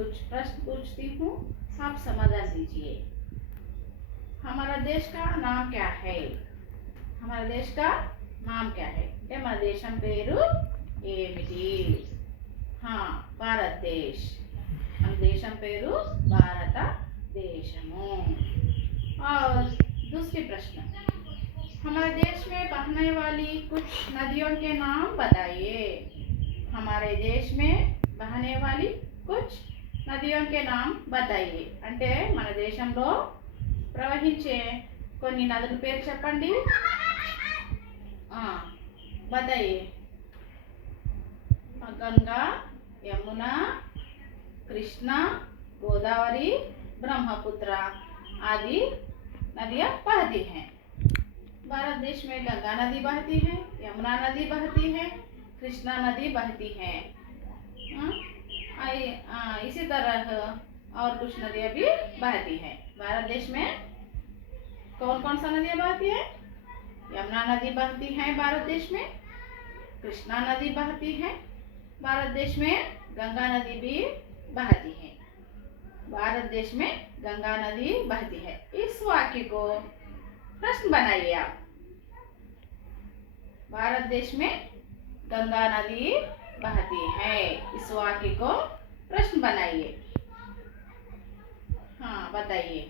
कुछ प्रश्न पूछती हूँ, आप समाधान दीजिए। हमारा देश का नाम क्या है? हमारा देश का नाम क्या है? మన దేశం పేరు ఏమిటి? हाँ, भारत देश। మన దేశం పేరు భారతదేశము। और दूसरी प्रश्न, हमारे देश में बहने वाली कुछ नदियों के नाम बताइए। हमारे देश में बहने वाली कुछ నదియోं के नाम बताइए అంటే మన దేశంలో ప్రవహించే కొన్ని నదుల పేరు చెప్పండి। बताइए। गंगा, यमुना, कृष्णा, गोदावरी, ब्रह्मपुत्र आदि नदियाँ बहती हैं। भारत देश में गंगा नदी बहती है, यमुना नदी बहती है, कृष्णा नदी बहती है। इसी तरह और कुछ नदियाँ भी बहती हैं। भारत देश में कौन कौन सा नदियाँ बहती है? यमुना नदी बहती है भारत देश में, कृष्णा नदी बहती है भारत देश में, गंगा नदी भी बहती है। भारत देश में गंगा नदी बहती है। इस वाक्य को प्रश्न बनाइए आप। भारत देश में गंगा नदी बहती है, इस वाक्य को प्रश्न बनाइए। हाँ, बताइए।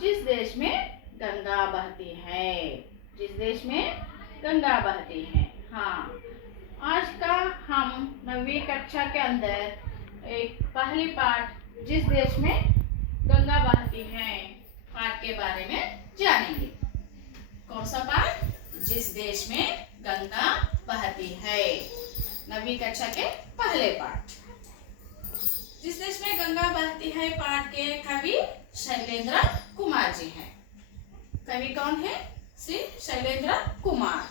जिस देश में गंगा बहती है, जिस देश में गंगा बहती है। हाँ, आज का हम 9वीं कक्षा के अंदर एक पहली पाठ जिस देश में गंगा बहती है पाठ के बारे में जानेंगे। कौन सा पाठ? जिस देश में गंगा बहती है, 9वीं कक्षा के पहले पाठ। जिस देश में गंगा बहती है पाठ के कवि शैलेंद्र कुमार जी हैं। कवि कौन है? श्री शैलेंद्र कुमार।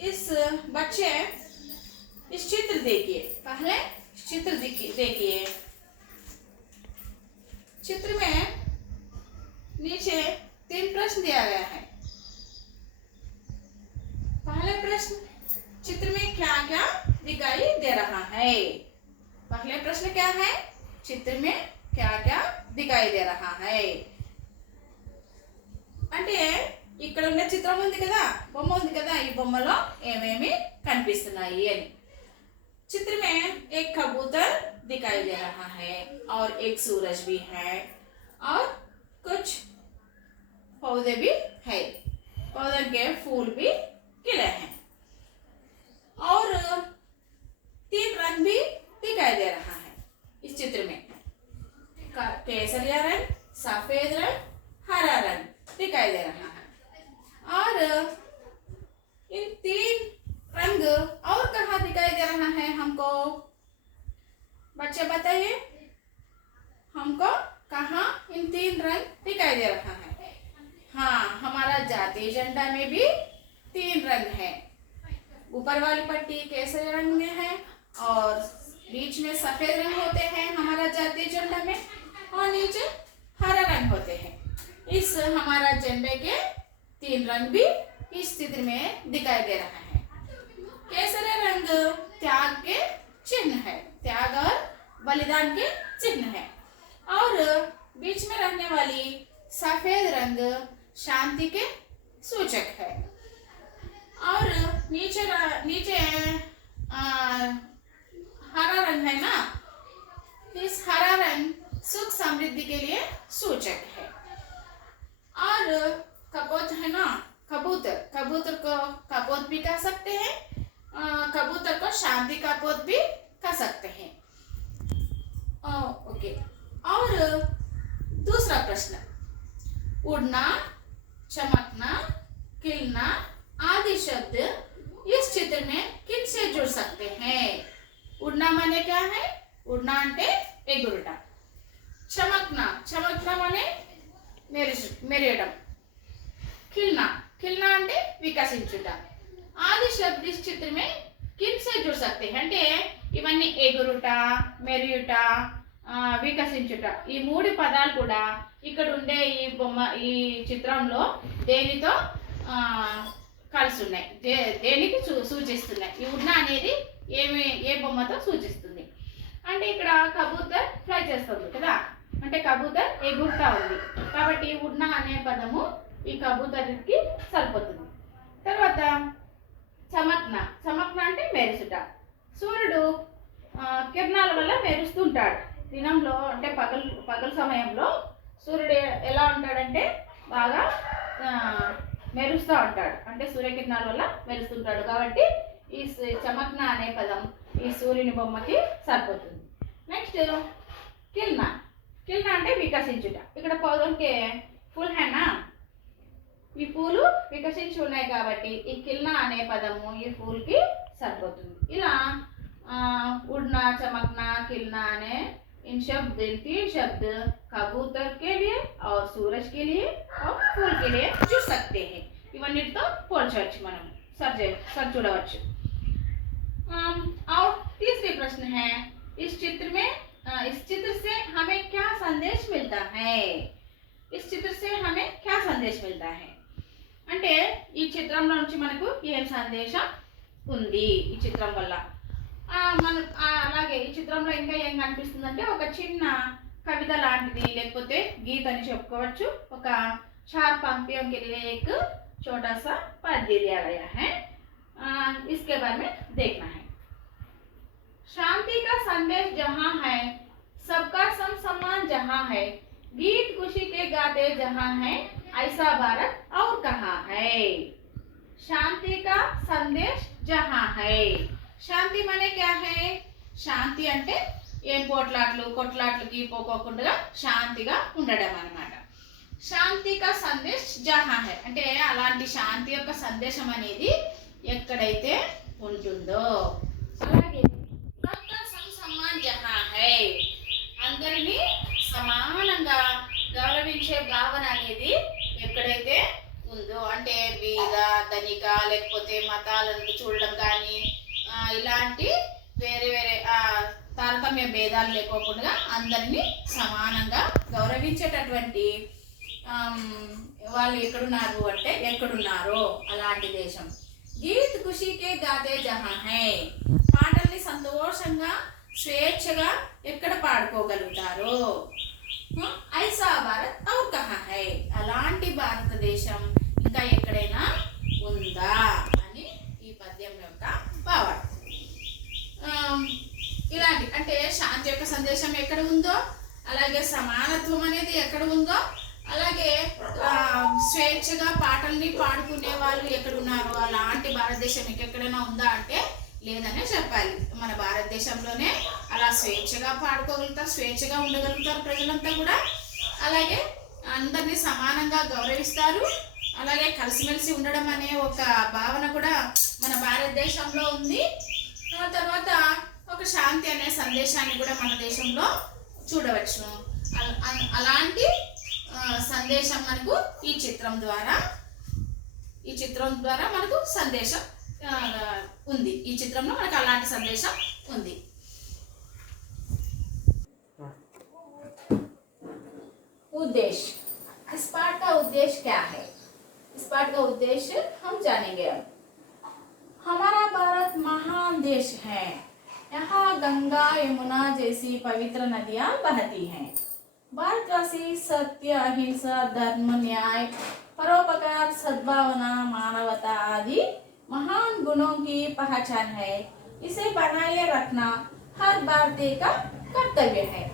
इस बच्चे इस चित्र देखिए, पहले चित्र देखिए। चित्र में नीचे 3 प्रश्न दिया गया है। पहले प्रश्न, चित्र में क्या क्या दिखाई दे रहा है? पहले प्रश्न क्या है? चित्र में क्या क्या दिखाई दे रहा है అంటే ఇక్కడ ఉన్న చిత్రం ఉంది కదా, బొమ్మ ఉంది కదా, ఈ బొమ్మలో ఏమేమి కనిపిస్తున్నాయి అని। चित्र में एक कबूतर दिखाई दे रहा है और एक सूरज भी है और कुछ पौधे भी है, पौधे के फूल भी खिले हैं और 3 रंग भी दिखाई दे रहा है इस चित्र में। केसरिया रंग, सफेद रंग, हरा रंग दिखाई दे रहा है। और इन 3 रंग और कहाँ दिखाई दे रहा है हमको? बच्चे बताइए, हमको कहाँ इन 3 रंग दिखाई दे रहा है? हाँ, हमारा जातीय झंडा में भी 3 रंग है। ऊपर वाली पट्टी केसरी रंग में है और बीच में सफेद रंग होते हैं हमारा जातीय झंडा में, और नीचे हरा रंग होते हैं। इस हमारा झंडे के 3 रंग भी इस चित्र में दिखाई दे रहा है। केसरी रंग त्याग के चिन्ह है, त्याग और बलिदान के चिन्ह है। और बीच में रहने वाली सफेद रंग शांति के सूचक है। और नीचे हरा रंग है ना, इस हरा रंग सुख समृद्धि के लिए सूचक है। और कपोत है ना, कबूतर को कपोत भी कह सकते हैं, कबूतर को शांति कपोत भी कह सकते हैं। ओके। और दूसरा प्रश्न, उड़ना, चमकना, खिलना आदि शब्द इस चित्र में किनसे जुड़ सकते हैं? उड़ना माने क्या है? उड़ना అంటే ఎగురుట। చమక్నా माने మెరియడం। खिलना అంటే వికసించుట। आदि शब्द इस चित्र में किनसे जुड़ सकते हैं అంటే ఇవన్నీ ఎగురుట, మెరియుట, వికసించుట, ఈ 3 పదాలు కూడా ఇక్కడ ఉండే ఈ బొమ్మ ఈ చిత్రంలో దేనితో కలిసి ఉన్నాయి. దేనికి సూచిస్తున్నాయి? ఈ ఉడ్నా అనేది ఏ బొమ్మతో సూచిస్తుంది అంటే ఇక్కడ కబూతర్ ఫ్లై చేస్తుంది కదా, అంటే కబూతర్ ఎగురుతా ఉంది కాబట్టి ఉడ్నా అనే పదము ఈ కబూతర్కి సరిపోతుంది. తర్వాత చమక్న అంటే మెరుసుట. సూర్యుడు కిరణాల వల్ల మెరుస్తుంటాడు దినంలో, అంటే పగలు సమయంలో సూర్యుడు ఎలా ఉంటాడంటే బాగా మెరుస్తూ ఉంటాడు, అంటే సూర్యకిరణాల వల్ల మెరుస్తుంటాడు కాబట్టి ఈ చమక్న అనే పదం ఈ సూర్యుని బొమ్మకి సరిపోతుంది. నెక్స్ట్ కిల్నా అంటే వికసించుట. ఇక్కడ పౌదోంకే ఫుల్ హ్యానా, ఈ పూలు వికసించి ఉన్నాయి కాబట్టి ఈ కిల్నా అనే పదము ఈ పూల్కి సరిపోతుంది. ఇలా उड़ना चमकना खिलना ने इन तीन शब्द कबूतर के लिए और सूरज के लिए और फूल के लिए जुड़ सकते हैं. इवन्निटितो पोल्चवच्चु మనం सर చూడవచ్చు. और तीसरी प्रश्न है, इस चित्र से हमें क्या संदेश मिलता है? इस चित्र से हमें क्या संदेश मिलता है అంటే ఈ చిత్రంలో నుంచి మనకు ఏం సందేశం ఉంది ఈ చిత్రం వల్ల? అలాగే ఈ చిత్రంలో ఇంకా ఏం కనిపిస్తుందంటే ఒక చిన్న కవిత లాంటిది లేకపోతే గీత అని చెప్పుకోవచ్చు. ఒక 4 पंक्तियों के लिए एक छोटा सा पद्य दिया गया है, इसके बारे में देखना है. शांति का संदेश जहाँ है, सबका सम्मान जहाँ है, गीत खुशी के गाते जहाँ है, ऐसा भारत और कहाँ है. शांति का संदेश जहाँ है. శాంతి మనే క్యా హై? శాంతి అంటే ఏం కొట్లాట్లకి పోకోకుండా శాంతిగా ఉండడం అన్నమాట. శాంతి కా సందేశ్ జహా హై అంటే అలాంటి శాంతి యొక్క సందేశం అనేది ఎక్కడైతే ఉంటుందో. అలాగే సబ్కా సమ్మాన్ జహా హై అందరినీ సమానంగా గౌరవించే భావన అనేది ఎక్కడైతే ఉందో, అంటే బీద ధనిక లేకపోతే మతాలను చూడడం కానీ ఇలాంటి వేరే తారతమ్య భేదాలు లేకోకుండా అందరినీ సమానంగా గౌరవించేటటువంటి వాళ్ళు ఎక్కడున్నారో అలాంటి దేశం. గీత్ ఖుషీకే గాతే జహా హై పాటల్ని సంతోషంగా స్వేచ్ఛగా ఎక్కడ పాడుకోగలుగుతారో. ఐసా భారత్ ఔర్ కహా హై అలాంటి భారతదేశం ఇంకా ఎక్కడైనా ఉందా అని ఈ పద్యం యొక్క భావన. ఇలాంటి అంటే శాంతి యొక్క సందేశం ఎక్కడ ఉందో, అలాగే సమానత్వం అనేది ఎక్కడ ఉందో, అలాగే స్వేచ్ఛగా పాటల్ని పాడుకునే వాళ్ళు ఎక్కడున్నారో అలాంటి భారతదేశం ఎక్కడైనా ఉందా అంటే లేదనే చెప్పాలి. మన భారతదేశంలోనే అలా స్వేచ్ఛగా పాడుకోగలుగుతారు, స్వేచ్ఛగా ఉండగలుగుతారు ప్రజలంతా కూడా. అలాగే అందరినీ సమానంగా గౌరవిస్తారు, అలాగే కలిసిమెలిసి ఉండడం అనే ఒక భావన కూడా మన భారతదేశంలో ఉంది. తర్వాత ఒక శాంతి అనే సందేశాన్ని కూడా మన దేశంలో చూడవచ్చు. అలాంటి సందేశం మనకు ఈ చిత్రం ద్వారా మనకు సందేశం ఉంది. ఈ చిత్రంలో మనకు అలాంటి సందేశం ఉంది. उद्देश्य, इस पाठ का उद्देश्य क्या है? इस पाठ का उद्देश्य हम जानेंगे अब. हमारा भारत महान देश है. यहाँ गंगा यमुना जैसी पवित्र नदियाँ बहती हैं. भारतवासी सत्य अहिंसा धर्म न्याय परोपकार सद्भावना मानवता आदि महान गुणों की पहचान है. इसे बनाए रखना हर भारतीय का कर्तव्य है.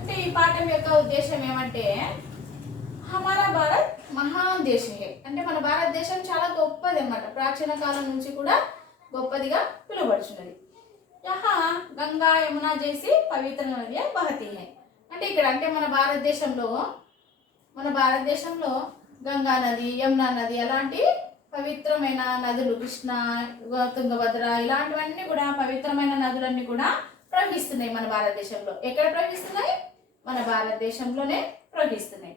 అంటే ఈ పాఠం యొక్క ఉద్దేశం ఏమంటే హమారా భారత్ మహాన్ దేశ హే అంటే మన భారతదేశం చాలా గొప్పది అన్నమాట. ప్రాచీన కాలం నుంచి కూడా గొప్పదిగా పిలువబడుచున్నది. యహా గంగా యమునా చేసి పవిత్ర నదియా బహతి హై అంటే ఇక్కడ అంటే మన భారతదేశంలో గంగా నది యమునా నది అలాంటి పవిత్రమైన నదులు, కృష్ణ తుంగభద్ర ఇలాంటివన్నీ కూడా పవిత్రమైన నదులన్నీ కూడా ప్రవహిస్తున్నాయి మన భారతదేశంలో. ఎక్కడ ప్రవహిస్తున్నాయి? మన భారతదేశంలోనే ప్రవహిస్తున్నాయి.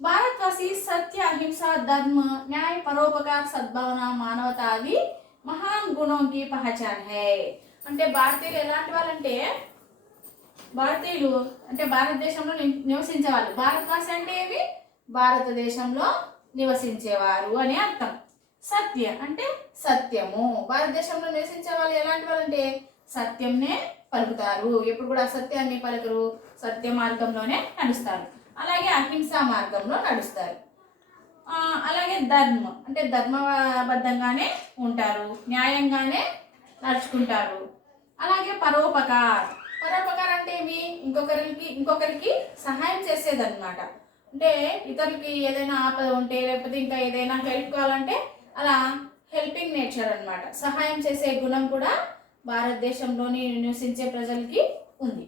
భారతవాసి సత్య అహింస ధర్మ న్యాయ పరోపకార్ సద్భావన మానవత ఆది మహాన్ గుణం కి పహచాన్ హై అంటే భారతీయులు ఎలాంటి వాళ్ళంటే భారతదేశంలో నివసించేవాళ్ళు. భారతవాసి అంటే ఏమి? భారతదేశంలో నివసించేవారు అని అర్థం. సత్య అంటే సత్యము. భారతదేశంలో నివసించే వాళ్ళు ఎలాంటి వాళ్ళంటే సత్యంనే పలుకుతారు, ఎప్పుడు కూడా అసత్యాన్ని పలుకరు, సత్య మార్గంలోనే నడుస్తారు. అలాగే అహింసా మార్గంలో నడుస్తారు. అలాగే ధర్మం అంటే ధర్మబద్ధంగానే ఉంటారు, న్యాయంగానే నడుచుకుంటారు. అలాగే పరోపకార్. పరోపకార్ అంటే ఏమి? ఇంకొకరికి సహాయం చేసేదన్నమాట. అంటే ఇతరులకి ఏదైనా ఆపద ఉంటే లేకపోతే ఇంకా ఏదైనా హెల్ప్ కావాలంటే అలా హెల్పింగ్ నేచర్ అన్నమాట. సహాయం చేసే గుణం కూడా భారతదేశంలోని నివసించే ప్రజలకి ఉంది.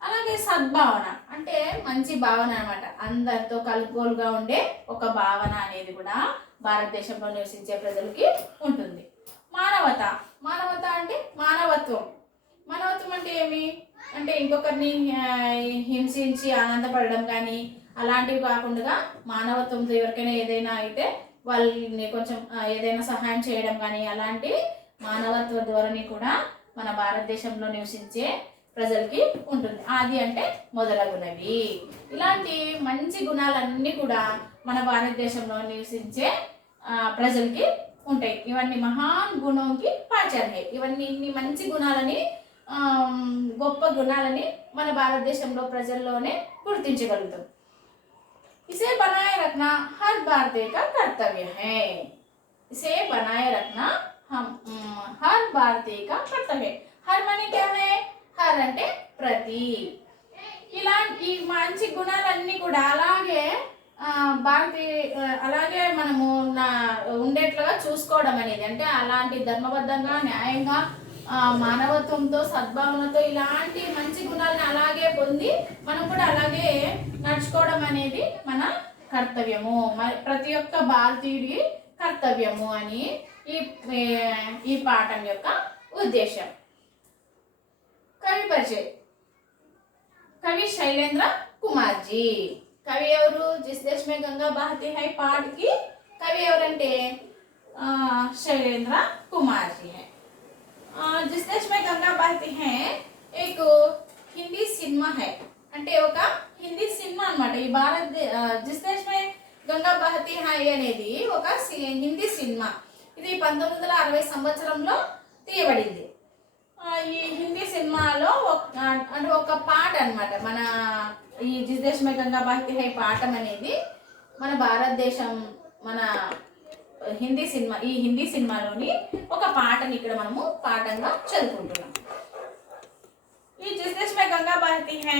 అలాగే సద్భావన అంటే మంచి భావన అన్నమాట. అందరితో కలుపుకోలుగా ఉండే ఒక భావన అనేది కూడా భారతదేశంలో నివసించే ప్రజలకి ఉంటుంది. మానవత. మానవత అంటే మానవత్వం. మానవత్వం అంటే ఏమి? అంటే ఇంకొకరిని హింసించి ఆనందపడడం కానీ అలాంటివి కాకుండా మానవత్వంతో ఎవరికైనా ఏదైనా అయితే వాళ్ళని కొంచెం ఏదైనా సహాయం చేయడం కానీ అలాంటి మానవత్వ ధోరణి కూడా మన భారతదేశంలో నివసించే ప్రజలకి ఉంటుంది. ఆది అంటే మొదలగునవి. ఇలాంటి మంచి గుణాలన్నీ కూడా మన భారతదేశంలో నివసించే ప్రజలకి ఉంటాయి. ఇవన్నీ మహాన్ గుణంకి పాచారు. ఇవన్నీ ఇన్ని మంచి గుణాలని గొప్ప గుణాలని మన భారతదేశంలో ప్రజల్లోనే గుర్తించగలుగుతాం. इसे बनाए रखना हर भारतीय का कर्तव्य है. इसे बनाए रखना हम हर भारतीय का कर्तव्य है. हर माने क्या है? हर అంటే ప్రతి. ఇలా ఈ మంచి గుణాలన్నీ కూడా అలాగే అలాగే మనము ఉండేట్లుగా చూసుకోవడం అనేది, అంటే అలాంటి ధర్మబద్ధంగా న్యాయంగా మానవత్వంతో సద్భావనతో ఇలాంటి మంచి గుణాలను అలాగే పొంది మనం కూడా అలాగే నడుచుకోవడం అనేది మన కర్తవ్యము, ప్రతి ఒక్క భారతీయుడి కర్తవ్యము అని ఈ పాఠం యొక్క ఉద్దేశం. కవి పరిచయం. కవి శైలేంద్ర కుమార్ జీ. కవి ఎవరు? జిస్ దేశ్ మే గంగా బహతీ హై పాటకి కవి ఎవరంటే శైలేంద్ర కుమార్ జీ హై. जिस देश में गंगा बहती है एक हिंदी सिनेमा है. అంటే ఒక హిందీ సినిమా అన్నమాట. ఈ జిస్ దేశ్ మే గంగా బహతీ హై అనేది ఒక హిందీ సినిమా. ఇది 1960 సంవత్సరంలో తీయబడింది. ఈ హిందీ సినిమాలో అంటే ఒక పాట అన్నమాట. మన ఈ జిస్ దేశ్ మే గంగా బహతీ హై పాఠం అనేది మన భారతదేశం మన హిందీ సినిమాలోని ఒక పాటని ఇక్కడ మనము పాఠంగా చదువుకుంటున్నాం. ఈ जिस देश में गंगा बहती है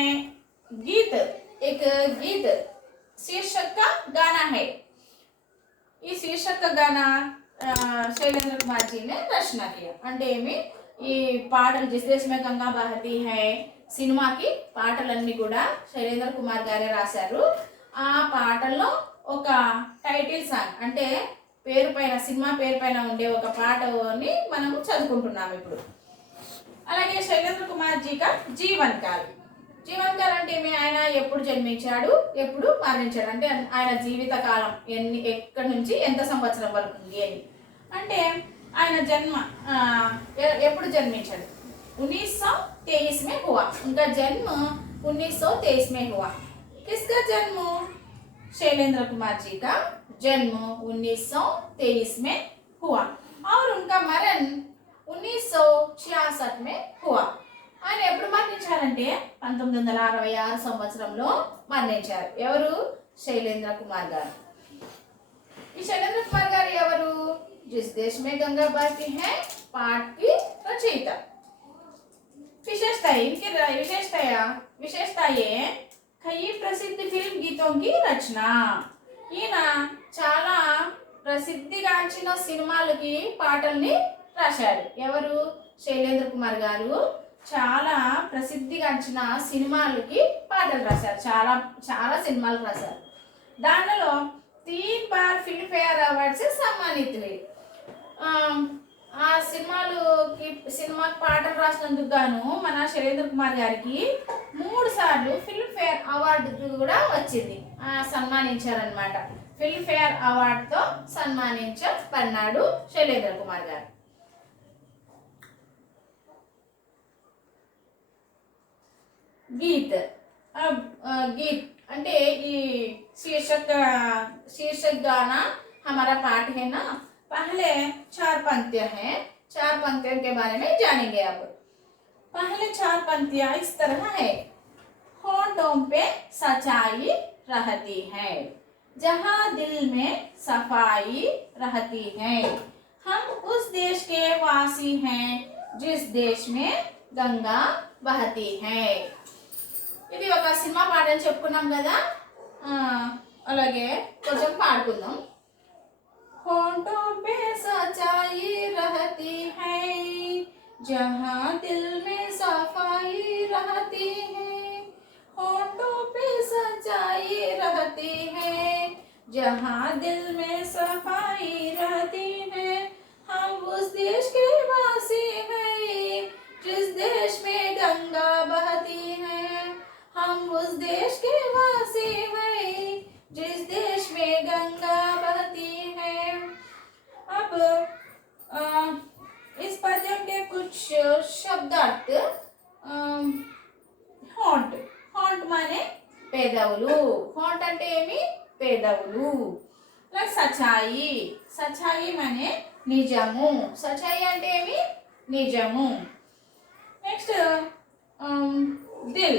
गीत एक गीत शीर्षक का गाना है. ఈ शीर्षक का गाना शैलेंद्र कुमार जी ने रचना किया. అంటే ఏమి? ఈ పాటలు జిస్ దేశ్ మే గంగా బహతీ హై సినిమాకి పాటలన్నీ కూడా శైలేంద్ర కుమార్ గారే రాశారు. ఆ పాటల్లో ఒక టైటిల్ సాంగ్ అంటే పేరు పైన సినిమా పేరు పైన ఉండే ఒక పాటని మనము చదువుకుంటున్నాం ఇప్పుడు. అలాగే శైలేంద్ర కుమార్ జీకా జీవన్ కాల్. జీవన్ కాల్ అంటే ఏమి? ఆయన ఎప్పుడు జన్మించాడు, ఎప్పుడు మరణించాడు, అంటే ఆయన జీవిత కాలం ఎక్కడి నుంచి ఎంత సంవత్సరం వరకు ఉంది అని. అంటే ఆయన జన్మ ఎప్పుడు జన్మించాడు? 1923 में हुआ. उनका जन्म 1923 में हुआ. किसका जन्म? शैलेंद्र कुमार जी का जन्म 1923 में हुआ और उनका मरण 1966 में हुआ. ఆయన ఎప్పుడు మరణించారంటే 1966 సంవత్సరంలో మరణించారు. ఎవరు? శైలేంద్ర కుమార్ గారు. ఈ శైలేంద్ర కుమార్ గారు ఎవరు? जिस देश में गंगा बहती है पाठ की रचयिता. विशेषता ये कई प्रसिद्ध फिल्म गीतों की रचना. ఈయన చాలా ప్రసిద్ధిగాంచిన సినిమాలకి పాటల్ని రాశాడు. ఎవరు? శైలేంద్ర కుమార్ గారు చాలా ప్రసిద్ధిగాంచిన సినిమాలకి పాటలు రాశారు. చాలా సినిమాలు రాశారు. దానిలో 3 बार फिल्म फेयर अवार्ड से सम्मानित हुए. ఆ సినిమాకి పాటలు రాసినందుకు గాను మన శైలేంద్ర కుమార్ గారికి 3 సార్లు ఫిల్మ్ ఫేర్ అవార్డు కూడా వచ్చింది. సన్మానించారనమాట. ఫిల్మ్ ఫేర్ అవార్డుతో సన్మానించబడినాడు శైలేంద్ర కుమార్ గారు. గీత్ గీత్ అంటే ఈ शीर्षक गाना हमारा पाठ है ना. पहले 4 पंक्तियां हैं, 4 पंक्तियों के बारे में जानेंगे अब। पहले 4 पंक्तियां इस तरह है। होंठों पे सच्चाई रहती है, जहाँ दिल में सफाई रहती है, हम उस देश के वासी हैं जिस देश में గంగా బహతి హై। ఇది ఒక సినిమా పాట అని చెప్పుకున్నాం కదా, అలాగే కొంచెం పాడుకుందాం। होंठों पे सच्चाई रहती है, जहाँ दिल में सफाई रहती है, होंठों पे सच्चाई रहती है, जहाँ दिल में सफाई रहती है, हम उस देश के वासी हैं जिस देश में गंगा बहती है, हम उस देश के वासी हैं जिस देश में गंगा बहती है। अब इस पद्य के कुछ शब्दार्थ। होंठ, होंठ माने पेदవులు, होंठ అంటే ఏమి पेदవులు। సచాయి, సచాయి माने నిజము, సచాయి అంటే ఏమి నిజము। नेक्स्ट दिल,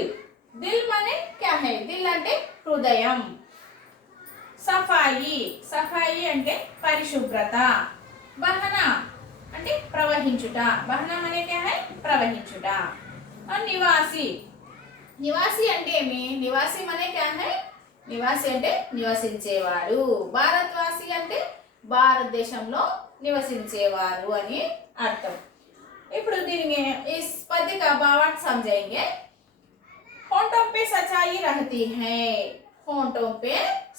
दिल माने क्या है, दिल అంటే హృదయం। సఫాయి, సఫాయి అంటే పరిశుభ్రత। బహన అంటే ప్రవహించుట, బహన माने क्या है ప్రవహించుట। और నివాసి, నివాసి అంటే ఏమి, నివాసి माने क्या है, నివాసి అంటే నివసించేవాడు। భారతవాసి అంటే భారతదేశంలో నివసించేవారు అని అర్థం। ఇప్పుడు దీనిని इस पद्य का भावार्थ समझेंगे। होंठों पे सच्चाई रहती है, होंठों पे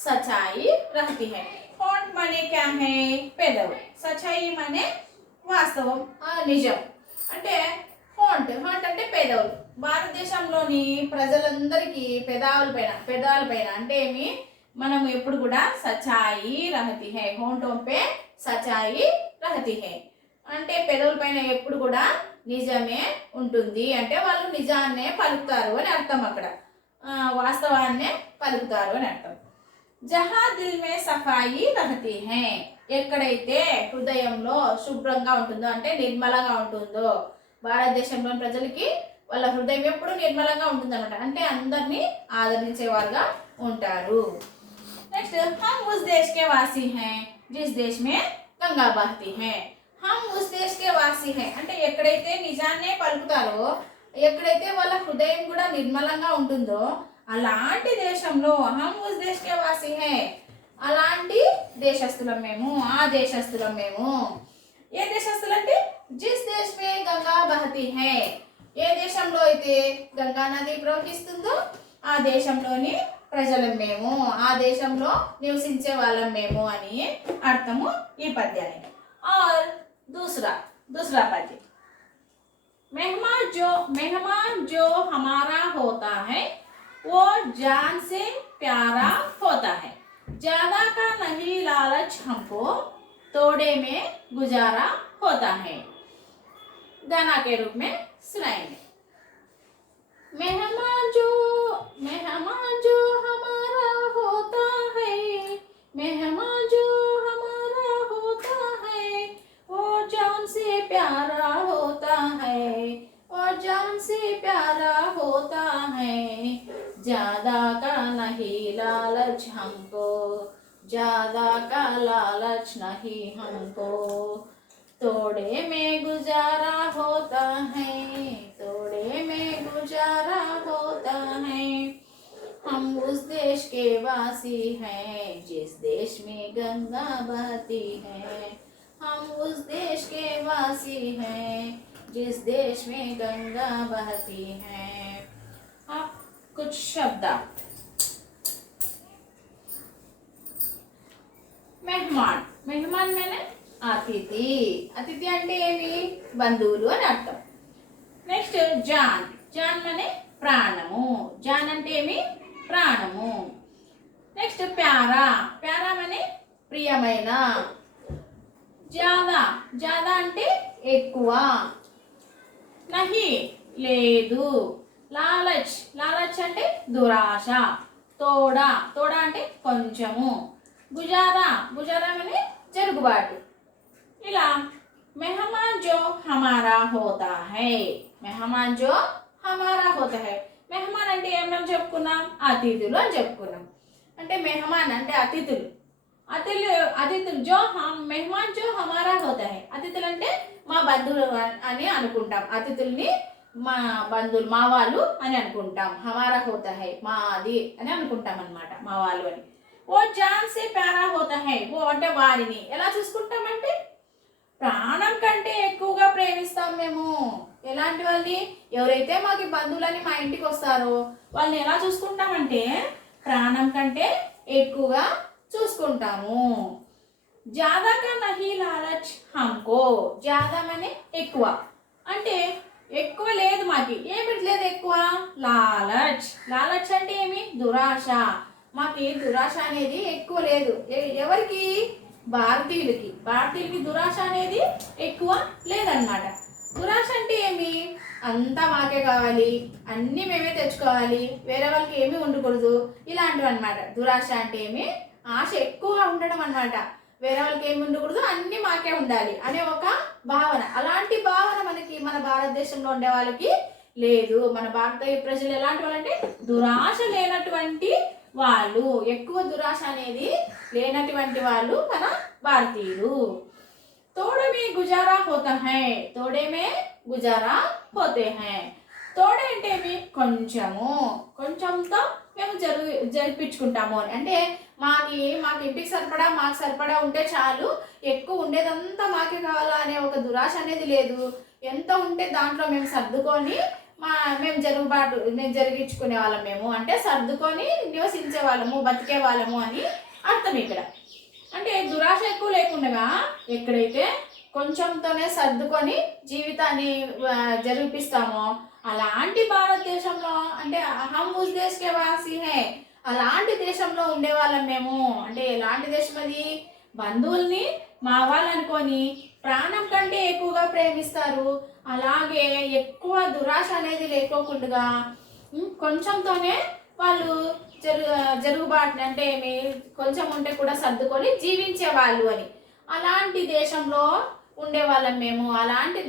सच्चाई रहती है। होंठ माने क्या है पेदవు, सच्चाई माने వాస్తవం నిజం। అంటే होंठ, होंठ అంటే पेदవులు। భారతదేశంలోని ప్రజలందరికీ పెదాల పైన అంటే ఏమి, మనం ఎప్పుడు కూడా సచ్చాయి रहती है, होंठों पे सच्चाई रहती है అంటే పెదవుల పైన ఎప్పుడు కూడా నిజమే ఉంటుంది, అంటే వాళ్ళు నిజాన్నే పలుకుతారు అని అర్థం, అక్కడ వాస్తవాన్నే పలుకుతారు అని అర్థం। జహా దిల్ మే సఫాయి రహతి హై, ఎక్కడైతే హృదయంలో శుభ్రంగా ఉంటుందో అంటే నిర్మలంగా ఉంటుందో, భారతదేశంలోని ప్రజలకి వాళ్ళ హృదయం ఎప్పుడు నిర్మలంగా ఉంటుందన్నమాట, అంటే అందరినీ ఆదరించేవారుగా ఉంటారు। నెక్స్ట్ हम उस देश के वासी हैं जिस देश में गंगा बहती है, हम उस देश के वासी हैं అంటే ఎక్కడైతే నిజాన్నే పలుకుతారో, ఎక్కడైతే వాళ్ళ హృదయం కూడా నిర్మలంగా ఉంటుందో అలాంటి దేశంలో हम उस देश के वासी हैं, అలాంటి దేశస్థులం మేము, ఆ దేశస్థులం మేము। ఏ దేశస్థులు అంటే जिस देश में गंगा बहती है, ఏ దేశంలో అయితే గంగా నది ప్రవహిస్తుందో ఆ దేశంలోని ప్రజలం మేము, ఆ దేశంలో నివసించే వాళ్ళం మేము అని అర్థము ఈ పద్యానికి। और दूसरा पद्य, मेहमान जो हमारा होता है वो जान से प्यारा होता है, ज्यादा का नहीं लालच हमको तोड़े में गुजारा होता है। गाना के रूप में सुनाएंगे। मेहमान जो हमारा होता है, मेहमान जो हमारा होता है वो जान से प्यारा होता है, और जान से प्यारा होता है, ज्यादा का नहीं लालच हमको, ज्यादा का लालच नहीं हमको, तोड़े में गुजारा होता है, तोड़े में गुजारा होता है, हम उस देश के वासी हैं जिस देश में गंगा बहती है, हम उस देश के वासी हैं जिस देश में गंगा बहती है। अब कुछ शब्द। मेहमान, मेहमान मैंने అతిథి, అతిథి అంటే ఏమి బంధువులు అని అర్థం। నెక్స్ట్ జాన్, జాన్ అంటే ప్రాణము, జాన్ అంటే ఏమి ప్రాణము। నెక్స్ట్ ప్యారా, ప్యారా అంటే ప్రియమైన। జాదా, జాదా అంటే ఎక్కువ। నహి లేదు। లాలచ్, లాలచ్ అంటే దురాశ। తోడా, తోడా అంటే కొంచెము। గుజారా, గుజారా అంటే జరుగుబాటు। ఇలా मेहमान जो हमारा होता है मेहमान जो हमारा होता है మెహమాన్ అంటే ఏమని చెప్పుకున్నాం అతిథులు అని చెప్పుకున్నాం అంటే మెహమాన్ అంటే అతిథులు అతిథులు జో మెహమాన్ జో హమారా హోతా హై అతిథులు అంటే మా బంధువులు అని అనుకుంటాం అతిథుల్ని మా బంధువులు మా వాళ్ళు అని అనుకుంటాం హమారా హోతా హై మాది అని అనుకుంటాం అన్నమాట మా వాళ్ళు అని ఓ జాన్ సే ప్యారా హోతా హై ఓ అంటే వారిని ఎలా చూసుకుంటామంటే ప్రాణం కంటే ఎక్కువగా ప్రేమిస్తాం మేము ఎలాంటి వాళ్ళని ఎవరైతే మాకు బంధువులని మా ఇంటికి వస్తారో వాళ్ళని ఎలా చూసుకుంటామంటే ప్రాణం కంటే ఎక్కువగా చూసుకుంటాము జ్యాదా కా నహీ లాలచ్ హమ్కో జ్యాదా మనే ఎక్కువ అంటే ఎక్కువ లేదు మాకి ఏమిటి లేదు ఎక్కువ లాలచ్ అంటే ఏమి దురాశ మాకి దురాశ అనేది ఎక్కువ లేదు ఎవరికి భారతీయులకి దురాశ అనేది ఎక్కువ లేదన్నమాట దురాశ అంటే ఏమి అంతా మాకే కావాలి అన్నీ మేమే తెచ్చుకోవాలి వేరే వాళ్ళకి ఏమీ ఉండకూడదు ఇలాంటివి అనమాట దురాశ అంటే ఏమి ఆశ ఎక్కువగా ఉండడం అనమాట వేరే వాళ్ళకి ఏమి ఉండకూడదు అన్నీ మాకే ఉండాలి అనే ఒక భావన అలాంటి భావన మనకి మన భారతదేశంలో ఉండే వాళ్ళకి లేదు మన భారతీయ ప్రజలు ఎలాంటి వాళ్ళంటే దురాశ లేనటువంటి వాళ్ళు ఎక్కువ దురాశ అనేది లేనటువంటి వాళ్ళు మన భారతీయులు తోడే మే గుజారా హోతా హై తోడే మే గుజారా హోతే హై తోడే అంటే కొంచెంతో మేము జరిపించుకుంటాము అని అంటే మాకు ఇంటికి సరిపడా మాకు సరిపడా ఉంటే చాలు ఎక్కువ ఉండేదంతా మాకే కావాలా అనే ఒక దురాశ అనేది లేదు ఎంత ఉంటే దాంట్లో మేము సర్దుకొని మేము జరిగించుకునే వాళ్ళం మేము అంటే సర్దుకొని నివసించే వాళ్ళము బతికే వాళ్ళము అని అర్థం ఇక్కడ అంటే దురాశ ఎక్కువ లేకుండా ఎక్కడైతే కొంచెంతోనే సర్దుకొని జీవితాన్ని జరిపిస్తామో అలాంటి భారతదేశంలో అంటే హమ్ ఉస్ దేశ్ కే వాసి హై అలాంటి దేశంలో ఉండేవాళ్ళం మేము అంటే ఎలాంటి దేశం అది బంధువుల్ని మా వాళ్ళు అనుకొని ప్రాణం కంటే ఎక్కువగా ప్రేమిస్తారు అలాగే ఎక్కువ దురాశ అనేది లేకోకుండా కొంచెంతోనే వాళ్ళు జరుగుబాటు అంటే కొంచెం ఉంటే కూడా సర్దుకొని జీవించే వాళ్ళు అని అలాంటి దేశంలో ఉండేవాళ్ళం మేము అలాంటి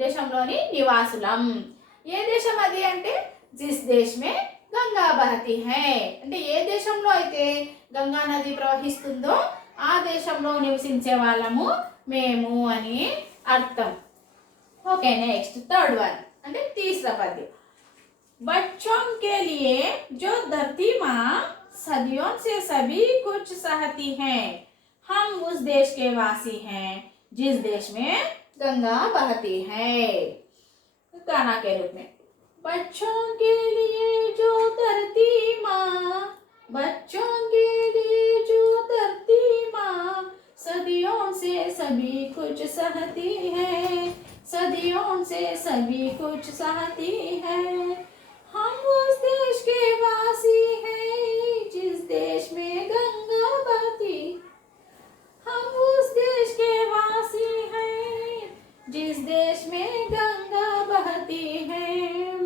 దేశంలోని నివాసులం ఏ దేశం అది అంటే జిస్ దేశ్ మే గంగా బహతి హై అంటే ఏ దేశంలో అయితే గంగా నది ప్రవహిస్తుందో ఆ దేశంలో నివసించే వాళ్ళము మేము అని అర్థం ఓకే నెక్స్ట్ థర్డ్ వన్ అంటే तीसरा पद्य बच्चों के लिए जो धरती माँ सदियों से सभी कुछ सहती है हम उस देश के वासी हैं जिस देश में गंगा बहती है गाना के रूप में बच्चों के लिए जो धरती माँ बच्चों के लिए जो धरती माँ सदियों से सभी कुछ सहती है सदियों से सभी कुछ सहती है हम उस देश के वासी हैं जिस देश में गंगा बहती हम उस देश के वासी हैं जिस देश में गंगा बहती है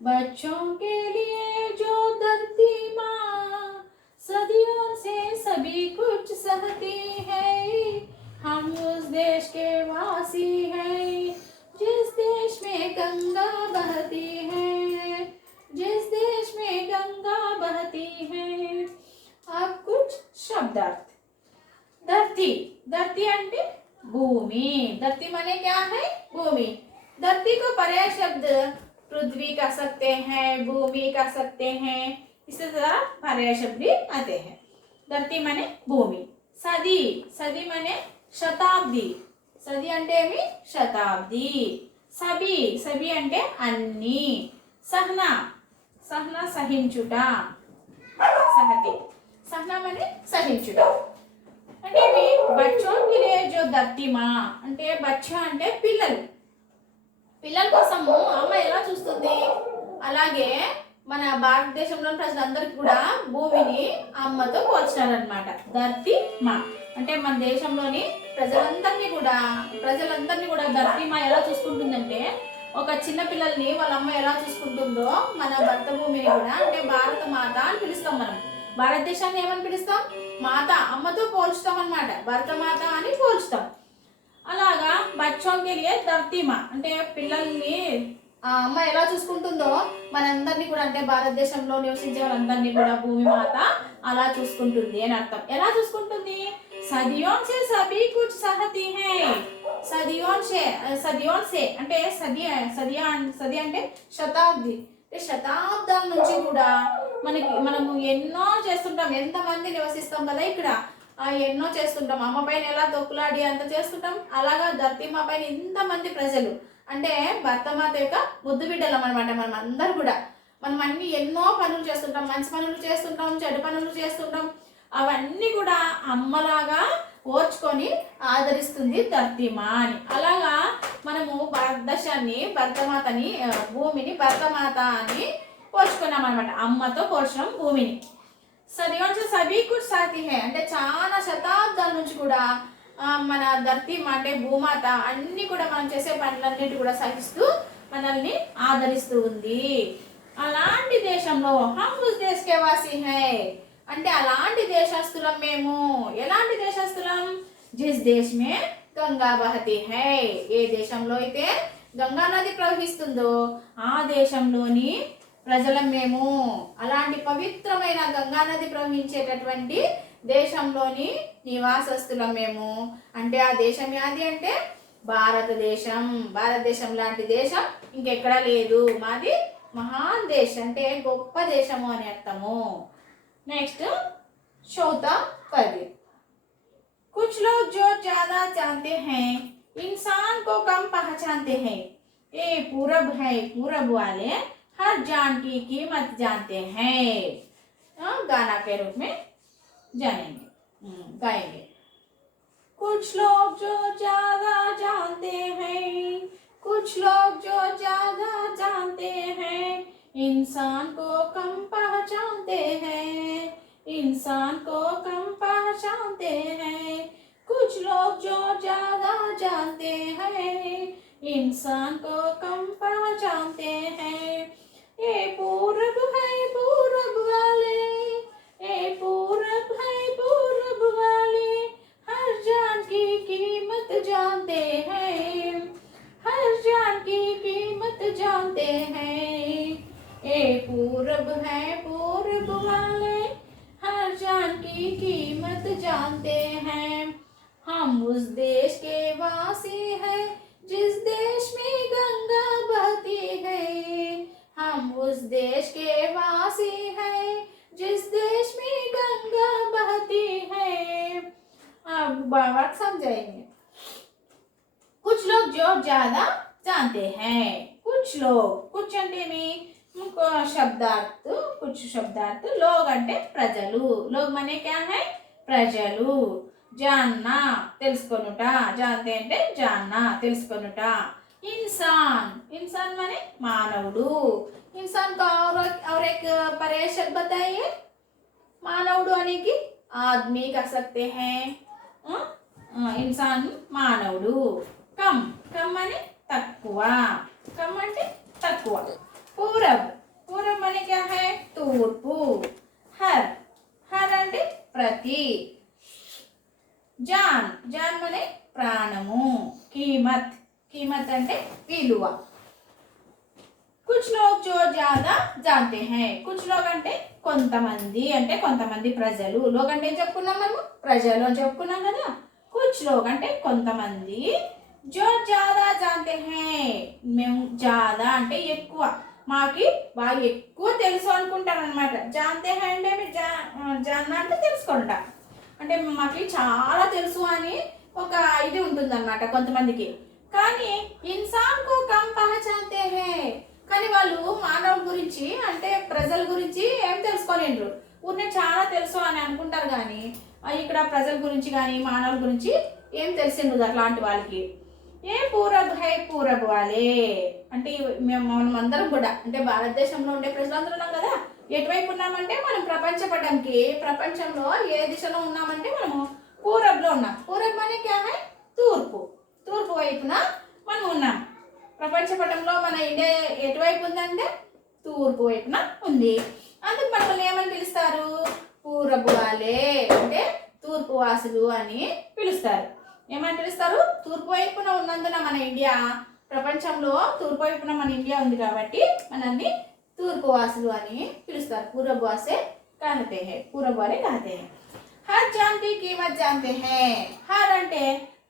बच्चों के लिए जो धरती माँ सदियों से सभी कुछ सहती है हम उस देश के वासी हैं जिस देश में गंगा बहती है जिस देश में गंगा बहती है अब कुछ शब्दार्थ धरती అంటే भूमि धरती माने क्या है भूमि धरती को पर्याय शब्द पृथ्वी कह सकते हैं भूमि कह सकते हैं इसी तरह पर्याय शब्द भी आते हैं धरती माने भूमि सदी माने శతాబ్ది సది అంటే ఏమి శతాబ్ది సబి అంటే అన్ని సహనా సహించుట సహనా అంటే సహించుట అంటే ఇవి బచ్చోం కే లియే జో ధర్తీ మాँ అంటే బచ్చా అంటే పిల్లల కోసము అమ్మ ఎలా చూస్తుంది అలాగే మన భారతదేశంలోని ప్రజలందరికీ కూడా భూమిని అమ్మతో పోల్చినారనమాట ధర్తీ మాँ అంటే మన దేశంలోని ప్రజలందరినీ కూడా ధర్తీ మాँ ఎలా చూసుకుంటుందంటే ఒక చిన్న పిల్లల్ని వాళ్ళ అమ్మ ఎలా చూసుకుంటుందో మన భర్త భూమిని కూడా అంటే భారత మాత అని పిలుస్తాం మనం భారతదేశాన్ని ఏమని పిలుస్తాం మాత అమ్మతో పోల్చుతాం అన్నమాట భరత మాత అని పోల్చుతాం అలాగా బచ్చోంకి లియే ధర్తీ మా అంటే పిల్లల్ని ఆ అమ్మ ఎలా చూసుకుంటుందో మనందరినీ కూడా అంటే భారతదేశంలో నివసించే వాళ్ళందరినీ కూడా భూమి మాత అలా చూసుకుంటుంది అని అర్థం. ఎలా చూసుకుంటుంది? సదియోన్ సే సభీ కుచ్ సహతి హై. సదియోన్ సే అంటే సది అంటే శతాబ్ది, అంటే శతాబ్దాల నుంచి కూడా మనము ఎన్నో చేస్తుంటాం. ఎంతమంది నివసిస్తాం కదా ఇక్కడ, ఎన్నో చేస్తుంటాం. అమ్మ పైన ఎలా తొక్కులాడి అంత చేస్తుంటాం, అలాగా ధర్తీమా పైన ఇంతమంది ప్రజలు అంటే భర్తమాత యొక్క ముద్దు బిడ్డలం అనమాట. మనం అందరూ కూడా మనం అన్ని ఎన్నో పనులు చేస్తుంటాం, మంచి పనులు చేస్తుంటాం, చెడు పనులు చేస్తుంటాం. అవన్నీ కూడా అమ్మలాగా ఓర్చుకొని ఆదరిస్తుంది ధర్తీమా అని. అలాగా మనము భారతదేశాన్ని భర్తమాతని, భూమిని భర్తమాత అని పోల్చుకున్నాం అనమాట. అమ్మతో పోల్చడం భూమిని. సదియోన్ సే సభీ కుచ్ సాథీ హై అంటే చాలా శతాబ్దాల నుంచి కూడా మన ధర్తీమా అంటే భూమాత అన్ని కూడా మనం చేసే పనులన్నిటి కూడా సహిస్తూ మనల్ని ఆదరిస్తూ ఉంది. అలాంటి దేశంలో హమ్ ఉస్ దేశ్ కే వాసీ హై అంటే అలాంటి దేశస్తులం మేము. ఎలాంటి దేశస్తులం? జిస్ దేశ్ మే గంగా బహతి హై ఏ దేశంలో అయితే గంగా నది ప్రవహిస్తుందో ఆ దేశంలోని ప్రజలం మేము. అలాంటి పవిత్రమైన గంగా నది ప్రవహించేటటువంటి దేశంలోని నివాసస్తులం మేము. అంటే ఆ దేశం యాది అంటే భారతదేశం. భారతదేశం లాంటి దేశం ఇంకెక్కడా లేదు. మాది మహాన్ దేశం అంటే గొప్ప దేశము అని అర్థము. नेक्स्ट चौथा पद्य। कुछ लोग जो ज्यादा जानते हैं इंसान को कम पहचानते हैं। ये पूरब है, पूरब वाले हर जान की कीमत जानते हैं। गाना के रूप में जानेंगे, गाएंगे। कुछ लोग जो ज्यादा जानते हैं, कुछ लोग जो ज्यादा जानते हैं इंसान को कम पहचानते हैं, इंसान को कम पहचानते हैं। कुछ लोग जो ज्यादा जानते हैं इंसान को कम पहचानते हैं। ये पूरब है पूरब वाले, ये पूरब है पूरब वाले हर जान की कीमत जानते हैं, हर जान की कीमत जानते हैं। ए पूरब है पूरब वाले हर जान की कीमत जानते हैं। हम उस देश के वासी हैं जिस देश में गंगा बहती है। हम उस देश के वासी हैं जिस देश में गंगा बहती है। अब बात समझाएंगे। कुछ लोग जो ज्यादा जानते हैं, कुछ लोग, कुछ अंटे में शब्दार्थ, कुछ शब्दार्थ लोग అంటే ప్రజలు. లోగ్ మనే క్యా హై? ప్రజలు. జాన్నా తెలుసుకొనుట, జాంతే అంటే జాన్నా తెలుసుకొనుట. ఇన్సాన్, ఇన్సాన్ మనే మానవుడు. ఇన్సాన్ का और एक पर्याय शब्द बताइए। మానవుడు అనేకి ఆద్మీ कह सकते हैं। ఇన్సాన్ మానవుడు. కమ్, కమ్ మనే తక్కువ, కమ్ అంటే తక్కువ. पूरब, पूरब माने क्या है? तूर्पु. हर, हर అంటే ప్రతి. जान, जान माने ప్రాణము. कीमत, कीमत అంటే విలువ. कुछ लोग जो ज्यादा जानते हैं, कुछ लोग అంటే కొంతమంది, అంటే కొంతమంది ప్రజలు. లోగ్ అంటే చెప్పుకున్నాం మనము, ప్రజలు అని చెప్పుకున్నాం కదా. कुछ लोग అంటే కొంతమంది, जो ज्यादा जानते हैं మేము ज्यादा అంటే ఎక్కువ, మాకి బాగా ఎక్కువ తెలుసు అనుకుంటారు అనమాట. జాంతే హై అంటే మీరు జాన్నా అంటే తెలుసుకుంటా, అంటే మాకు చాలా తెలుసు అని ఒక ఇది ఉంటుంది అనమాట కొంతమందికి. కానీ ఇన్సాన్ కో కమ్ పహచాన్తే హై, కానీ వాళ్ళు మానవుల గురించి అంటే ప్రజల గురించి ఏం తెలుసుకోలేండ్రు. ఊరినే చాలా తెలుసు అని అనుకుంటారు, కానీ ఇక్కడ ప్రజల గురించి కానీ మానవుల గురించి ఏం తెలిసిండదు అట్లాంటి వాళ్ళకి. ఏ పూరబ్ హై పూరబ్ వాలే అంటే మనం అందరం కూడా అంటే భారతదేశంలో ఉండే ప్రజలందరూ ఉన్నాం కదా. ఎటువైపు ఉన్నామంటే మనం ప్రపంచ పటంకి, ప్రపంచంలో ఏ దిశలో ఉన్నామంటే మనము పూరబ్లో ఉన్నాం. పూరబ్ అనే క్యా హై? తూర్పు, తూర్పు వైపున మనం ఉన్నాం. ప్రపంచ పటంలో మన ఇండియా ఎటువైపు ఉందంటే తూర్పు వైపున ఉంది. అందుకు మనల్ని ఏమని పిలుస్తారు? పూరబ్ వాలే అంటే తూర్పు వాసులు అని పిలుస్తారు. ఏమని పిలుస్తారు? తూర్పు వైపున ఉన్నందున మన ఇండియా, ప్రపంచంలో తూర్పు వైపున మన ఇండియా ఉంది కాబట్టి మనల్ని తూర్పు వాసులు అని పిలుస్తారు. పూర్వ వాసే कहते हैं, पूर्व वाले कहते हैं. हर जान की कीमत जानते हैं. हर అంటే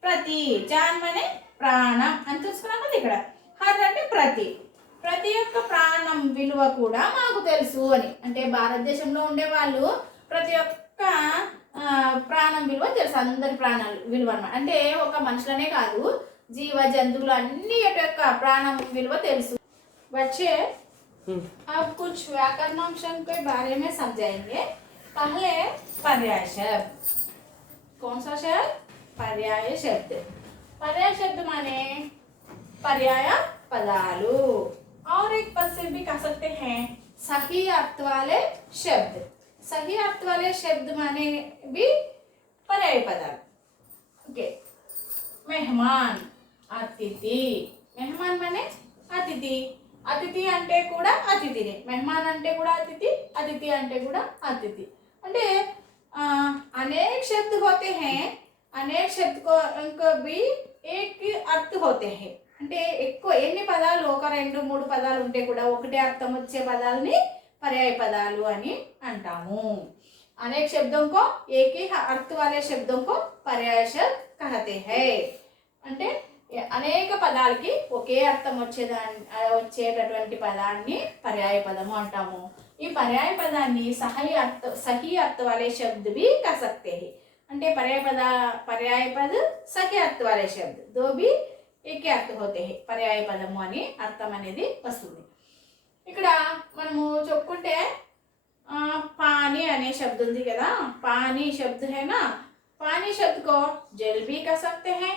ప్రతి, జాన్ మనే ప్రాణం అని చూసుకున్నాం కదా ఇక్కడ. హర్ అంటే ప్రతి, ప్రతి ఒక్క ప్రాణం విలువ కూడా మాకు తెలుసు అని. అంటే భారతదేశంలో ఉండే వాళ్ళు ప్రతి ఒక్క ప్రాణం విలువ తెలుసు, అందరి ప్రాణాలు విలువ అన్నమాట. అంటే ఒక మనుషులనే కాదు, జీవ జంతువులు అన్ని యొక్క ప్రాణం విలువ తెలుసు. వచ్చే अब कुछ व्याकरणांशों के बारे में समझाएंगे. पहले पर्याय शब्द. कौन सा शब्द? पर्याय शब्द. पर्याय शब्द माने पर्याय पदालु. और एक पद से भी कह सकते हैं सही अर्थ वाले शब्द. सही अर्थ वाले शब्द माने भी पर्याय पदालु. ओके. मेहमान, अतिथि. मेहमान माने अतिथि. अतिथि అంటే కూడా అతిథినే. मेहमान అంటే కూడా अतिथि, अतिथि అంటే కూడా अतिथि. అంటే अनेक शब्द होते हैं, अनेक शब्द को भी एक अर्थ होते हैं. అంటే ఎక్కువ ఎన్ని పదాలు, ఒక రెండు మూడు పదాలు ఉంటే కూడా ఒకటే అర్థం వచ్చే పదాలని पर्याय పదాలు అని అంటాము. अनेक शब्दों को एक ही अर्थ वाले शब्दों को पर्याय शब्द कहते हैं. అంటే అనేక పదాలకి ఒకే అర్థం వచ్చేటటువంటి పదాన్ని పర్యాయ పదము అంటాము. ఈ పర్యాయ పదాన్ని సహీ అర్థ వాలే శబ్ద भी कह सकते हैं. అంటే పర్యాయ పద సహీ అర్థ వాలే శబ్ద దో भी एक ही अर्थ होते हैं. పర్యాయ పదము అని అర్థం అనేది వస్తుంది. ఇక్కడ మనము చెప్పుకుంటే पानी అనే శబ్ద ఉంది కదా, पानी शब्द है ना. पानी शब्द को जल भी कह सकते हैं,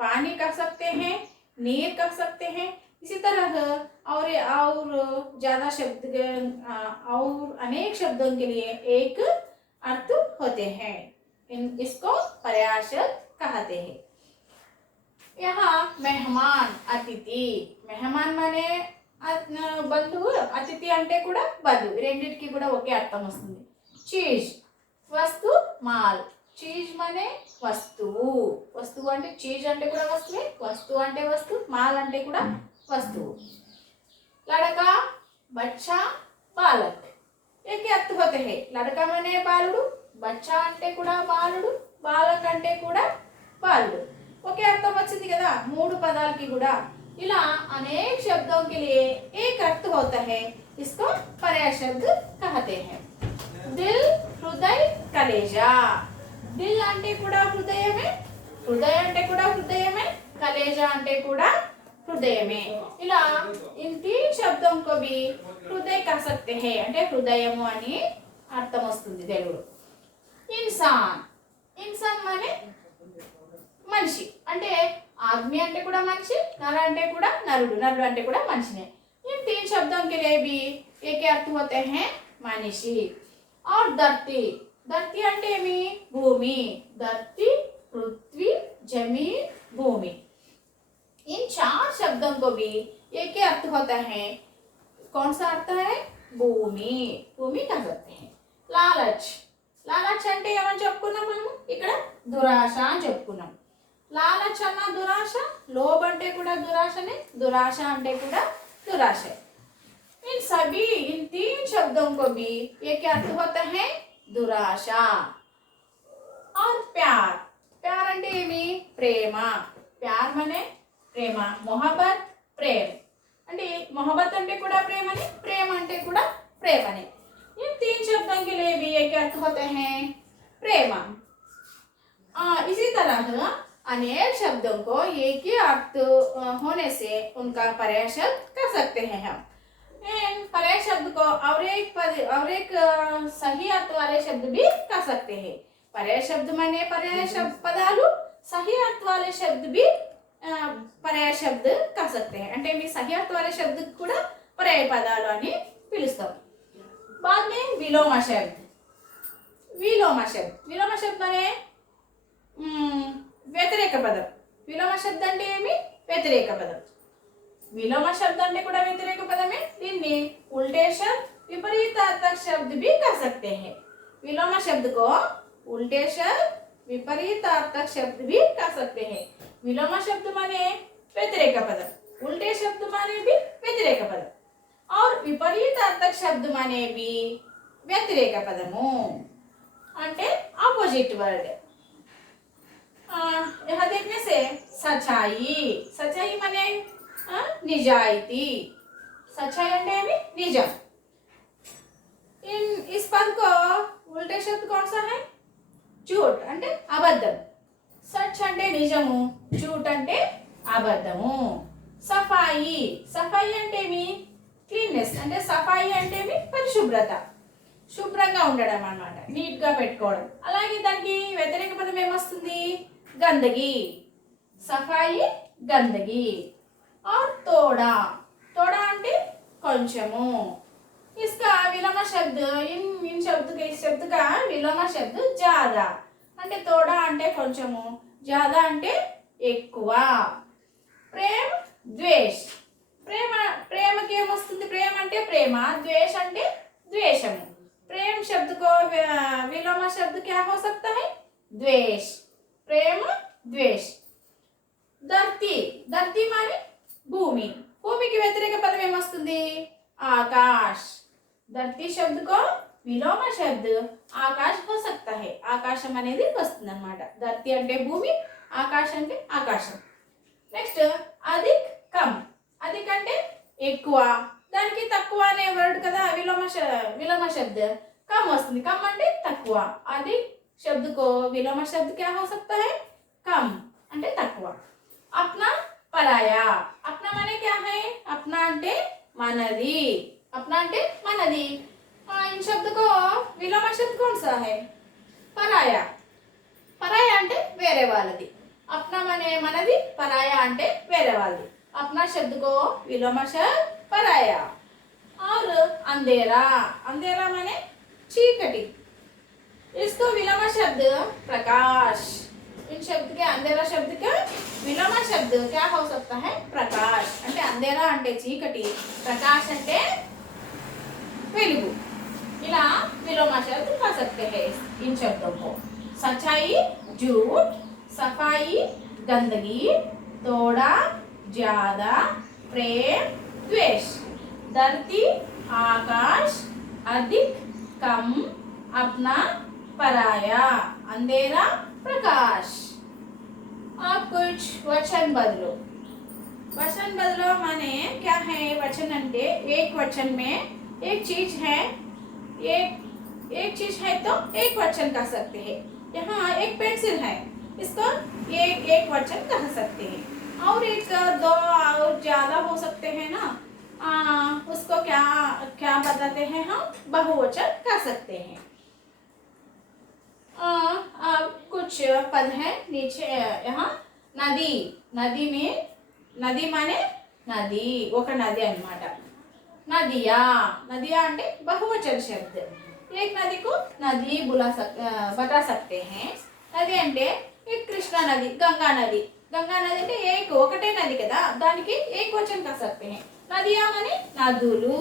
पानी कह सकते हैं, नीर कह सकते हैं. इसी तरह और ज़्यादा शब्द और अनेक शब्दों के लिए एक अर्थ होते हैं. इसको पर्याय शब्द कहते हैं. यहाँ मेहमान, अतिथि. मेहमान माने బంధువు, అతిథి అంటే కూడా బంధువు. రెండింటికి కూడా ఒకే అర్థం వస్తుంది. చీజ్ వస్తు, మాల్. చీజ్ మనే వస్తువు. వస్తువు అంటే చీజ్ అంటే కూడా వస్తువే, వస్తువు అంటే వస్తువు, మాల్ అంటే కూడా వస్తువు. లడకా, బచ్చా, బాలక్. ఏకే అర్థ होते हैं. లడకా మనే బాలుడు, బచ్చా అంటే కూడా బాలుడు, బాలక్ అంటే కూడా బాలుడు. ఒకే అర్థం వచ్చింది కదా మూడు పదాలకి కూడా. ఇలా अनेक शब्दों के लिए एक अर्थ होता है. इसको पर्याय शब्द कहते हैं. दिल, हृदय, कलेजा. दिल అంటే కూడా హృదయమే, హృదయ అంటే కూడా హృదయమే, कलेजा అంటే కూడా హృదయమే. ఇలా इन तीन शब्दों को भी हृदय कह सकते हैं. అంటే హృదయము అని అర్థం వస్తుంది తెలుగులో. ఇన్సాన్. ఇన్సాన్ মানে మనిషి. అంటే आदमी అంటే కూడా మనిషి, నర అంటే కూడా నరుడు, నరుడు అంటే కూడా మనిషినే. इन तीन शब्दों के लिए भी एक अर्थ होते हैं మనిషి. और धरती. धरती అంటే ఏమి? భూమి. धरती, पृथ्वी, जमीन, भूमि. इन चार शब्दों को भी एक ही अर्थ होता है. कौन सा अर्थ है? भूमि. भूमि कह सकते हैं. लालच. లాలచ్ అంటే ఏమని చెప్పుకున్నాం మనము? ఇక్కడ దురాశ అని చెప్పుకున్నాం. లాలచ్ అన్న దురాశ, లోభ అంటే కూడా దురాశనే, దురాశ అంటే కూడా దురాశ. इन सभी इन तीन शब्दों को भी एक अर्थ होता है दुराशा. और प्यार. प्यार అంటే ఏమి? ప్రేమ. ప్యార్ మనే ప్రేమ, మొహబ్బత్, ప్రేమ. అంటే మొహబ్బత్ అంటే కూడా ప్రేమని, ప్రేమ అంటే కూడా ప్రేమని. इन तीन शब्दों के लिए भी एक अर्थ होते हैं प्रेम. इसी तरह अनेक शब्दों को एक ही अर्थ होने से उनका पर्याय शब्द कर सकते हैं हम. पर्याय शब्द को और एक सही अर्थ वाले शब्द भी कर सकते हैं. पर्याय शब्द माने पर्याय शब्द पदालु, सही अर्थ वाले शब्द भी पर्याय शब्द कर सकते हैं. అంటే మీ సహి అర్థ वाले शब्द కూడా పర్యాయ పదాలు అని పిలుస్తాం. बाद में विलोम शब्द. विलोम शब्द. विलोम शब्द माने వ్యతిరేక పదం. విలోమ శబ్ద అంటే ఏమి? వ్యతిరేక పదం. విలోమ శబ్ద అంటే కూడా వ్యతిరేక పదమే. దీన్ని उल्टे शब्द, विपरीतार्थक शब्द भी कह सकते हैं. विलोम शब्द को उल्टे शब्द, विपरीतार्थक शब्द भी कह सकते हैं। विलोम शब्द माने व्यतिरेक पदम, उल्टे शब्द माने भी व्यतिरेक पदम और विपरीतार्थक शब्द माने भी व्यतिरेक पदमु అంటే ऑपोजिट वर्ड। यहाँ देखने से सच्चाई, सच्चाई माने निजायती, सच्चाई అంటే निजम। इस पद को उल्टे शब्द कौन सा है? झूठ అంటే అబద్ధం। సచ్ అంటే నిజము, झूठ అంటే అబద్ధము। సఫాయి, సఫాయి అంటే క్లీన్నెస్ అంటే సఫాయి అంటే పరిశుభ్రత, శుభ్రంగా ఉండడం అన్నమాట, నీట్ గా పెట్టుకోవడం। అలాగే దానికి వ్యతిరేక పదం ఏమొస్తుంది? गंदगी, सफाई गंदगी। और तोड़ा, तोड़ा అంటే కొంచెము। इसका विलोम शब्द इन शब्द के इस शब्द का विलोम शब्द ज्यादा అంటే తోడా అంటే కొంచెము, ज्यादा అంటే ఎక్కువ। ప్రేమ ద్వేష్, ప్రేమ ప్రేమకి ఏమొస్తుంది? ప్రేమ అంటే ప్రేమ, ద్వేష అంటే ద్వేషము। प्रेम शब्द को विलोम शब्द क्या हो सकता है? द्वेष, प्रेम द्वेष। धरती, धरती माने भूमि, भूमि की व्यतिरेक पदम ఏమొస్తుంది? आकाश। धरती शब्द को विलोम शब्द आकाश हो सकता है, ఆకాశం అనేది వస్తుంది అన్నమాట। धरती అంటే భూమి, ఆకాశం అంటే ఆకాశం। నెక్స్ట్ అధిక్ కమ్, అధిక్ అంటే ఎక్కువ, దానికి తక్కువ అనే వర్డ్ కదా విలోమ शब्द कम వస్తుంది, కమ్ అంటే తక్కువ। అధిక్ शब्द को विलोम शब्द क्या हो सकता है? कम అంటే తక్కువ। अपना पराया, अपना माने क्या है? अपना అంటే మనది, अपना అంటే మనది। इन शब्द को विलोम शब्द कौन सा है? पराया, पराया అంటే వేరే వాళ్ళది। अपना माने మనది, पराया అంటే వేరే వాళ్ళది। अपना शब्द को विलोम शब्द पराया। और अंधेरा, अंधेरा माने चीकटी, इसको विलोम शब्द प्रकाश। इन शब्द के अंधेरा शब्द का विलोम शब्द क्या हो सकता है? प्रकाश అంటే अंधेरा అంటే చీకటి, प्रकाश అంటే వెలుగు। ఇలా विलोम शब्द कह सकते हैं इन शब्दों को। सच्चाई झूठ, सफाई गंदगी, तोड़ा ज्यादा, प्रेम द्वेष। धरती आकाश, अधिक कम, अपना पराया, अंधेरा प्रकाश। अब कुछ वचन बदलो। वचन बदलो माने क्या है? वचन अंटे एक वचन में एक चीज है, एक चीज है तो एक वचन कह सकते हैं। यहाँ एक पेंसिल है, इसको एक वचन कह सकते हैं। और एक दो और ज्यादा हो सकते हैं ना, उसको क्या क्या बताते हैं? हम बहुवचन कह सकते हैं। अब कुछ पद है नीचे। यहाँ नदी, नदी में नदी माने नदी, ఒక నది అన్నమాట। नदिया, नदिया అంటే बहुवचन शब्द। एक नदी को नदी बता सकते हैं। नदी అంటే एक कृष्णा नदी, गंगा नदी, गंगा नदी అంటే ఒకటే నది కదా, దానికి ఏకవచन कह सकते हैं। नदिया माने नदुलु,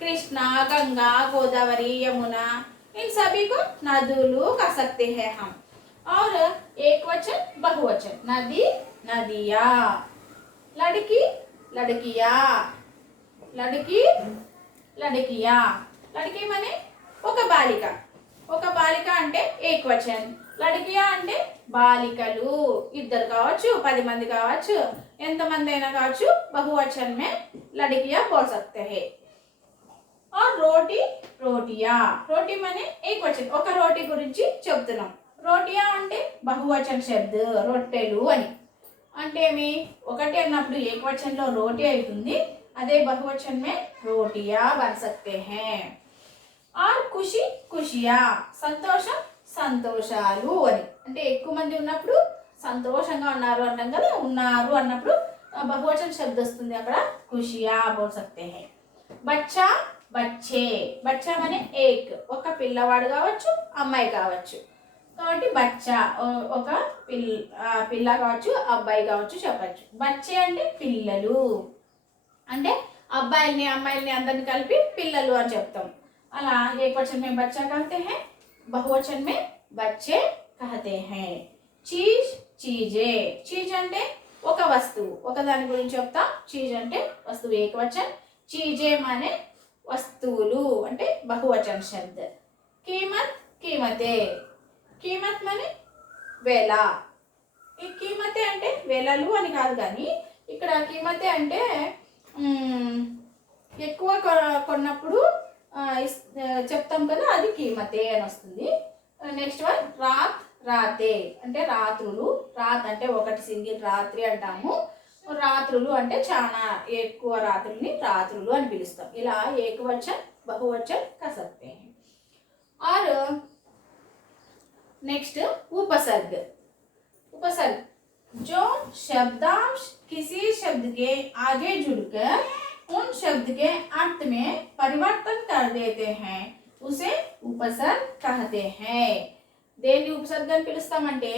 कृष्णा, गंगा, गोदावरी, यमुना, इन सभी को नदुलु कह सकते हैं हम। और एक वचन बहुवचन, नदी नदिया। लड़की लड़किया, लड़की लड़किया। लड़की माने ఒక బాలిక, ఒక బాలిక అంటే ఏకవచన్, లడికియా అంటే బాలికలు, ఇద్దరు కావచ్చు, 10 మంది కావచ్చు, ఎంతమంది అయినా కావచ్చు, बहुवचन में लड़कियां बोल सकते हैं। और रोटी रोटिया, రోటీ माने ఏకవచన్, ఒక రోటీ గురించి చెప్తున్నాం। రోటియా అంటే बहुवचन शब्द, రొట్టెలు అని। అంటే ఒకటి అన్నప్పుడు ఏకవచనంలో రోటీ అవుతుంది, అదే बहुवचन में रोटियां बन सकते हैं। और खुशी खुशिया, సంతోషం సంతోషాలు అని। అంటే ఎక్కువ మంది ఉన్నప్పుడు సంతోషంగా ఉన్నారు అంటాం కదా, ఉన్నారు అన్నప్పుడు बहुवचन शब्द వస్తుంది అక్కడ, खुशिया बोल सकते हैं। बच्चा बच्चे, बच्चा माने एक, ఒక పిల్లవాడు కావచ్చు, అమ్మాయి కావచ్చు, కాబట్టి బచ్చా ఒక పిల్ల కావచ్చు, అబ్బాయి కావచ్చు చెప్పచ్చు। బచ్చే అంటే పిల్లలు, అంటే అబ్బాయిల్ని అమ్మాయిల్ని అందరిని కలిపి పిల్లలు అని చెప్తాం। अला एक वचन में बच्चा कहते हैं, बहुवचन में बच्चे कहते हैं। చీజ్ చీజే, చీజ్ అంటే ఒక వస్తువు, ఒక దాని గురించి చెప్తాం. చీజ్ అంటే వస్తువు ఏకవచन, చీజే माने వస్తువులు అంటే బహువచन शब्द. कीमत कीमते, कीमत माने వేల. ఈ కీమతే అంటే వేలలు అని కాదు, కానీ ఇక్కడ కీమతే అంటే ఎక్కువ కొన్నప్పుడు చెప్తాం కదా, అది కీమతే అని వస్తుంది. నెక్స్ట్ వన్ రాత్ రాతే అంటే రాత్రులు. రాత్ అంటే ఒకటి సింగిల్, రాత్రి అంటాము. రాత్రులు అంటే చాలా ఎక్కువ రాత్రుల్ని రాత్రులు అని పిలుస్తాం. ఇలా ఏకవచन बहुवचन कर सकते हैं. और नेक्स्ट उपसर्ग. उपसर्ग जो शब्दांश किसी शब्द के आगे जुड़कर उन शब्द के अर्थ में परिवर्तन कर देते हैं उसे उपसर्ग कहते हैं. దేన్ని ఉపసర్గ అని పిలుస్తామంటే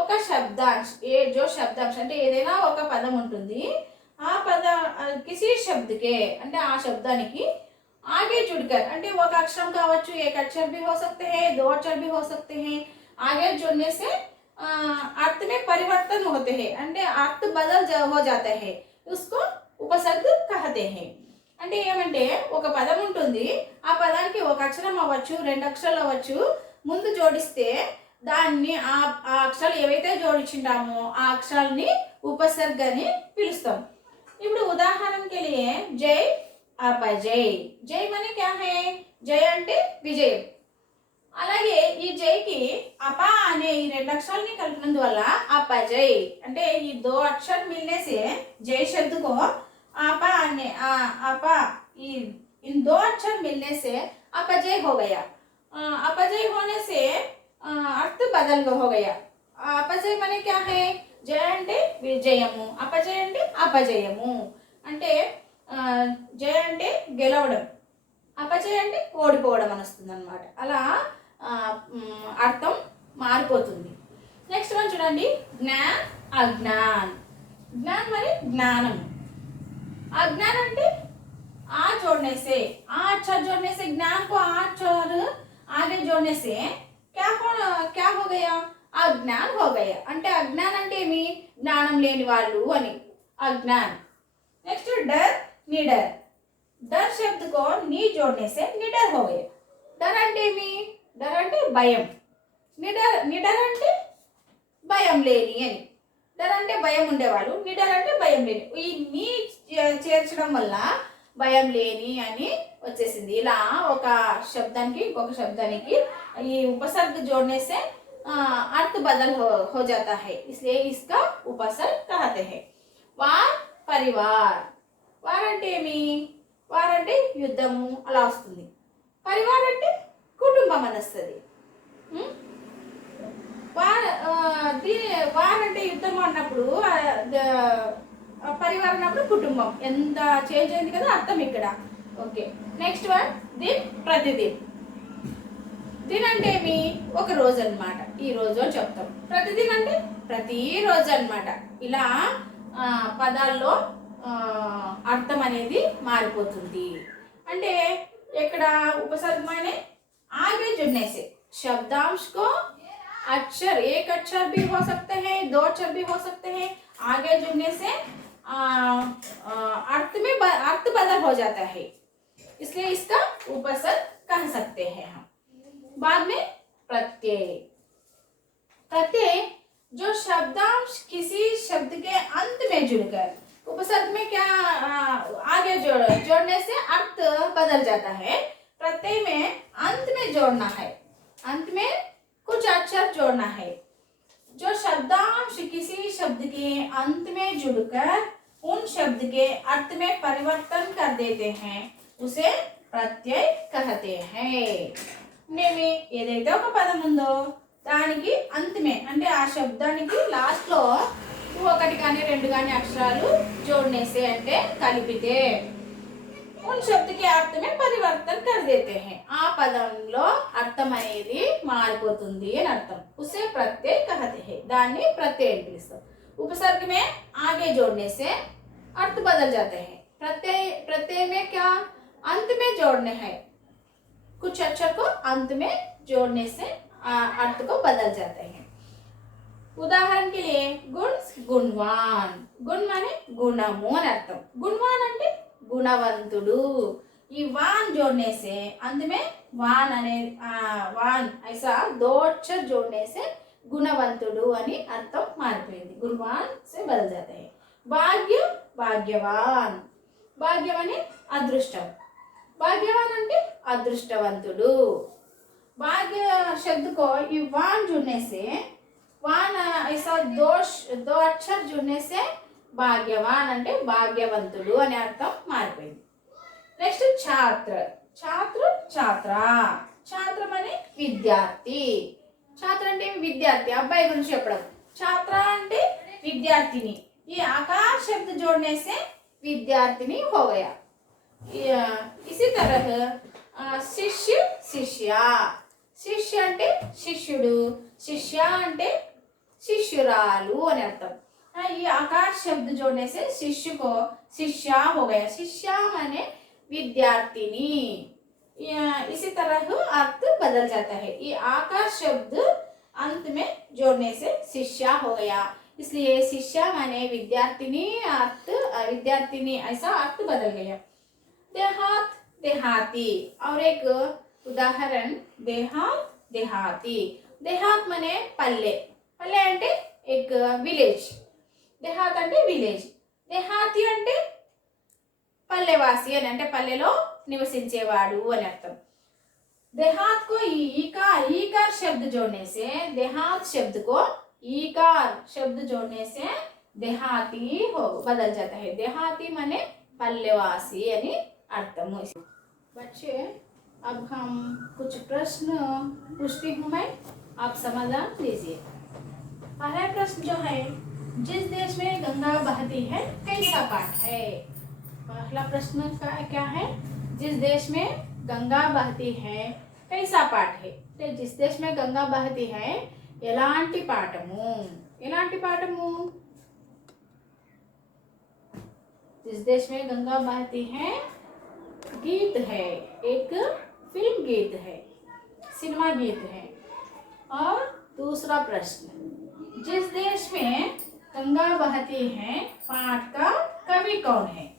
ఒక శబ్దాంశ, జో శబ్దాంశ అంటే ఏదైనా ఒక పదం ఉంటుంది, ఆ పద కిసి శబ్దకే అంటే ఆ శబ్దానికి आगे जुड़कर అంటే ఒక అక్షరం కావచ్చు, एक अक्षर भी हो सकते हैं, दो अक्षर भी हो सकते हैं. आगे जुड़ने से अर्थ में परिवर्तन होते हैं అంటే अर्थ बदल हो जाता है, उसको उपसर्ग कहते हैं. అంటే ఏమంటే ఒక పదం ఉంటుంది, ఆ పదానికి ఒక అక్షరం అవ్వచ్చు, రెండు అక్షరాలు అవ్వచ్చు, ముందు జోడిస్తే దాన్ని ఆ అక్షరాలు ఏవైతే జోడించుంటామో ఆ అక్షరాలని ఉపసర్గ అని పిలుస్తాం. ఇప్పుడు ఉదాహరణకి జై అపజయ్. జై మనే క్యా హై, జై అంటే విజయం. అలాగే ఈ జైకి అప అనే ఈ రెండు అక్షరాలని కలిపినందువల్ల అపజయ్ అంటే ఈ దో అక్షर मिलने से जय शब्द को आपा ने आपा इन दो अक्षर मिलने से अपजय हो गया. अपजय होने से अर्थ बदल हो गया. अपजय माने क्या है, जय అంటే విజయము, అపజయ అంటే అపజయము. అంటే జయ అంటే గెలవడం, అపజయ అంటే ఓడిపోవడం అని వస్తుంది అనమాట. అలా అర్థం మారిపోతుంది. నెక్స్ట్ వన్ చూడండి, జ్ఞాన్ అజ్ఞాన్. జ్ఞాన్ మరి జ్ఞానం. अज्ञान అంటే आ जोड़ने से, आ अक्षर जोड़ने से, ज्ञान को आ अक्षर आगे जोड़ने से क्या हो गया, अज्ञान हो गया. అంటే అజ్ఞాన్ అంటే ఏమి, జ్ఞానం లేని వాళ్ళు అని अज्ञान. नेक्स्ट डर निडर. डर शब्द को नी जोड़ने से निडर हो गया. डर అంటే ఏమి, डर అంటే భయం, నిడర్ అంటే భయం లేని అని. డర్ అంటే భయం ఉండేవాళ్ళు, నిడర్ అంటే భయం లేని. ఈ నీ చేర్చడం వల్ల భయం లేని అని వచ్చేసింది. ఇలా ఒక శబ్దానికి ఇంకొక శబ్దానికి ఈ ఉపసర్గ जोड़ने से अर्थ बदल हो जाता है, इसलिए इसका उपसर्ग कहते हैं. వార్ పరివార్. వార్ అంటే ఏమి, వార్ అంటే యుద్ధము అలా వస్తుంది. పరివార్ అంటే కుటుంబం అని వస్తుంది. వార్ అంటే యుద్ధం అన్నప్పుడు, పరివారం అన్నప్పుడు కుటుంబం. ఎంత చేంజ్ అయింది కదా అర్థం ఇక్కడ. ఓకే, నెక్స్ట్ వన్ దిన్ ప్రతిదిన్. దిన్ అంటే ఏమి, ఒక రోజు అన్నమాట, ఈ రోజు అని చెప్తాం. ప్రతిదిన్ అంటే ప్రతిరోజు అన్నమాట. ఇలా పదాల్లో అర్థం అనేది మారిపోతుంది. అంటే ఇక్కడ ఉపసర్గమనే आगे जुड़ने से शब्दांश को अक्षर, एक अक्षर भी हो सकते हैं, दो अक्षर भी हो सकते हैं, आगे जुड़ने से अर्थ बदल हो जाता है, इसलिए इसका उपसर्ग कह सकते हैं हम. बाद में प्रत्यय. प्रत्यय जो शब्दांश किसी शब्द के अंत में जुड़कर, उपसर्ग में क्या आगे जोड़ने से अर्थ बदल जाता है. प्रत्यय में अंत में जोड़ना है, अंत में कुछ अक्षर जोड़ना है. जो शब्दांश किसी शब्द के अंत में जुड़कर उन शब्द के अर्थ में परिवर्तन कर देते हैं उसे प्रत्यय कहते हैं. నేమి ఏదైతే ఒక పదం ఉందో దానికి అంతమే అంటే ఆ శబ్దానికి లాస్ట్ లో ఒకటి కానీ రెండు కానీ అక్షరాలు జోడ్నేసే అంటే కలిపితే उन शब्द के अर्थ में परिवर्तन कर देते हैं. ఆ పదంలో అర్థం అనేది మారిపోతుంది అని అర్థం. उसे प्रत्यय कहते हैं. దాన్ని ప్రత్యయ అని పిలుస్తాం. उपसर्ग में आगे जोड़ने से अर्थ बदल जाते हैं. प्रत्यय में क्या, अंत में जोड़ने हैं, कुछ अक्षर को अंत में जोड़ने से अर्थ को बदल जाते हैं. उदाहरण के लिए गुण गुणवान गुण माने गुणमु అని అర్థం गुणवान అంటే गुणवंतुడు ఈ वान जोड़ने से अंत में वान अने वान ऐसा दो अक्षर जोड़ने से गुणवंतुడు అని అర్థం మారిపోయింది गुणवान से बदल जाता है भाग्य भाग्यवान भाग्यम अने अदृष्टం भाग्यवान అంటే अदृष्टवंतुడు भाग्य शब्द को ये वान जुड़ने से वान ऐसा दो अक्षर जुड़ने से भाग्यवान అంటే భాగ్యవంతుడు అనే అర్థం మారిపోయింది నెక్స్ట్ ఛాత్ర ఛాత్ర ఛాత్ర ఛాత్ర అంటే విద్యార్థి ఛాత్ర అంటే విద్యార్థి అబ్బాయి గురించి చెప్పడం ఛాత్ర అంటే విద్యార్థిని ఈ आकार शब्द जोड़ने से विद्यार्थिनी हो गया इसी तरह शिष्य शिष्या शिष्य అంటే శిష్యుడు शिष्य అంటే शिष्युरालु అని అర్థం ये आकार शब्द जोड़ने से शिष्य को शिष्या हो गया शिष्या माने विद्यार्थिनी इसी तरह अर्थ बदल जाता है ये आकार शब्द अंत में जोड़ने से शिष्या हो गया इसलिए शिष्या माने विद्यार्थिनी अर्थ विद्यार्थिनी ऐसा अर्थ बदल गया देहात देहाती और एक उदाहरण देहात देहाती देहात माने पल्ले पल्ले అంటే एक विलेज देहात అంటే విలేజ్ దేహాతి అంటే పల్లెవాసి అని అంటే పల్లెలో నివసించేవాడు అని అర్థం देहात को ईकार शब्द जोड़ने से देहात शब्द को ईकार शब्द जोड़ने से देहाती हो बदल जाता है देहाती माने पल्लेवासी यानी अर्थम बच्चे अब हम कुछ प्रश्न पूछती हूँ मैं आप समाधान दीजिए पहला प्रश्न जो है जिस देश में गंगा बहती है कैसा पाठ है पहला प्रश्न का क्या है जिस देश में गंगा बहती है कैसा पाठ है जिस देश में गंगा बहती है ఎలాంటి పాఠము ఎలాంటి పాఠము जिस देश में गंगा बहती है गीत है एक फिल्म गीत है सिनेमा गीत है और दूसरा प्रश्न जिस देश में गंगा बहती है पाठ का कवि कौन है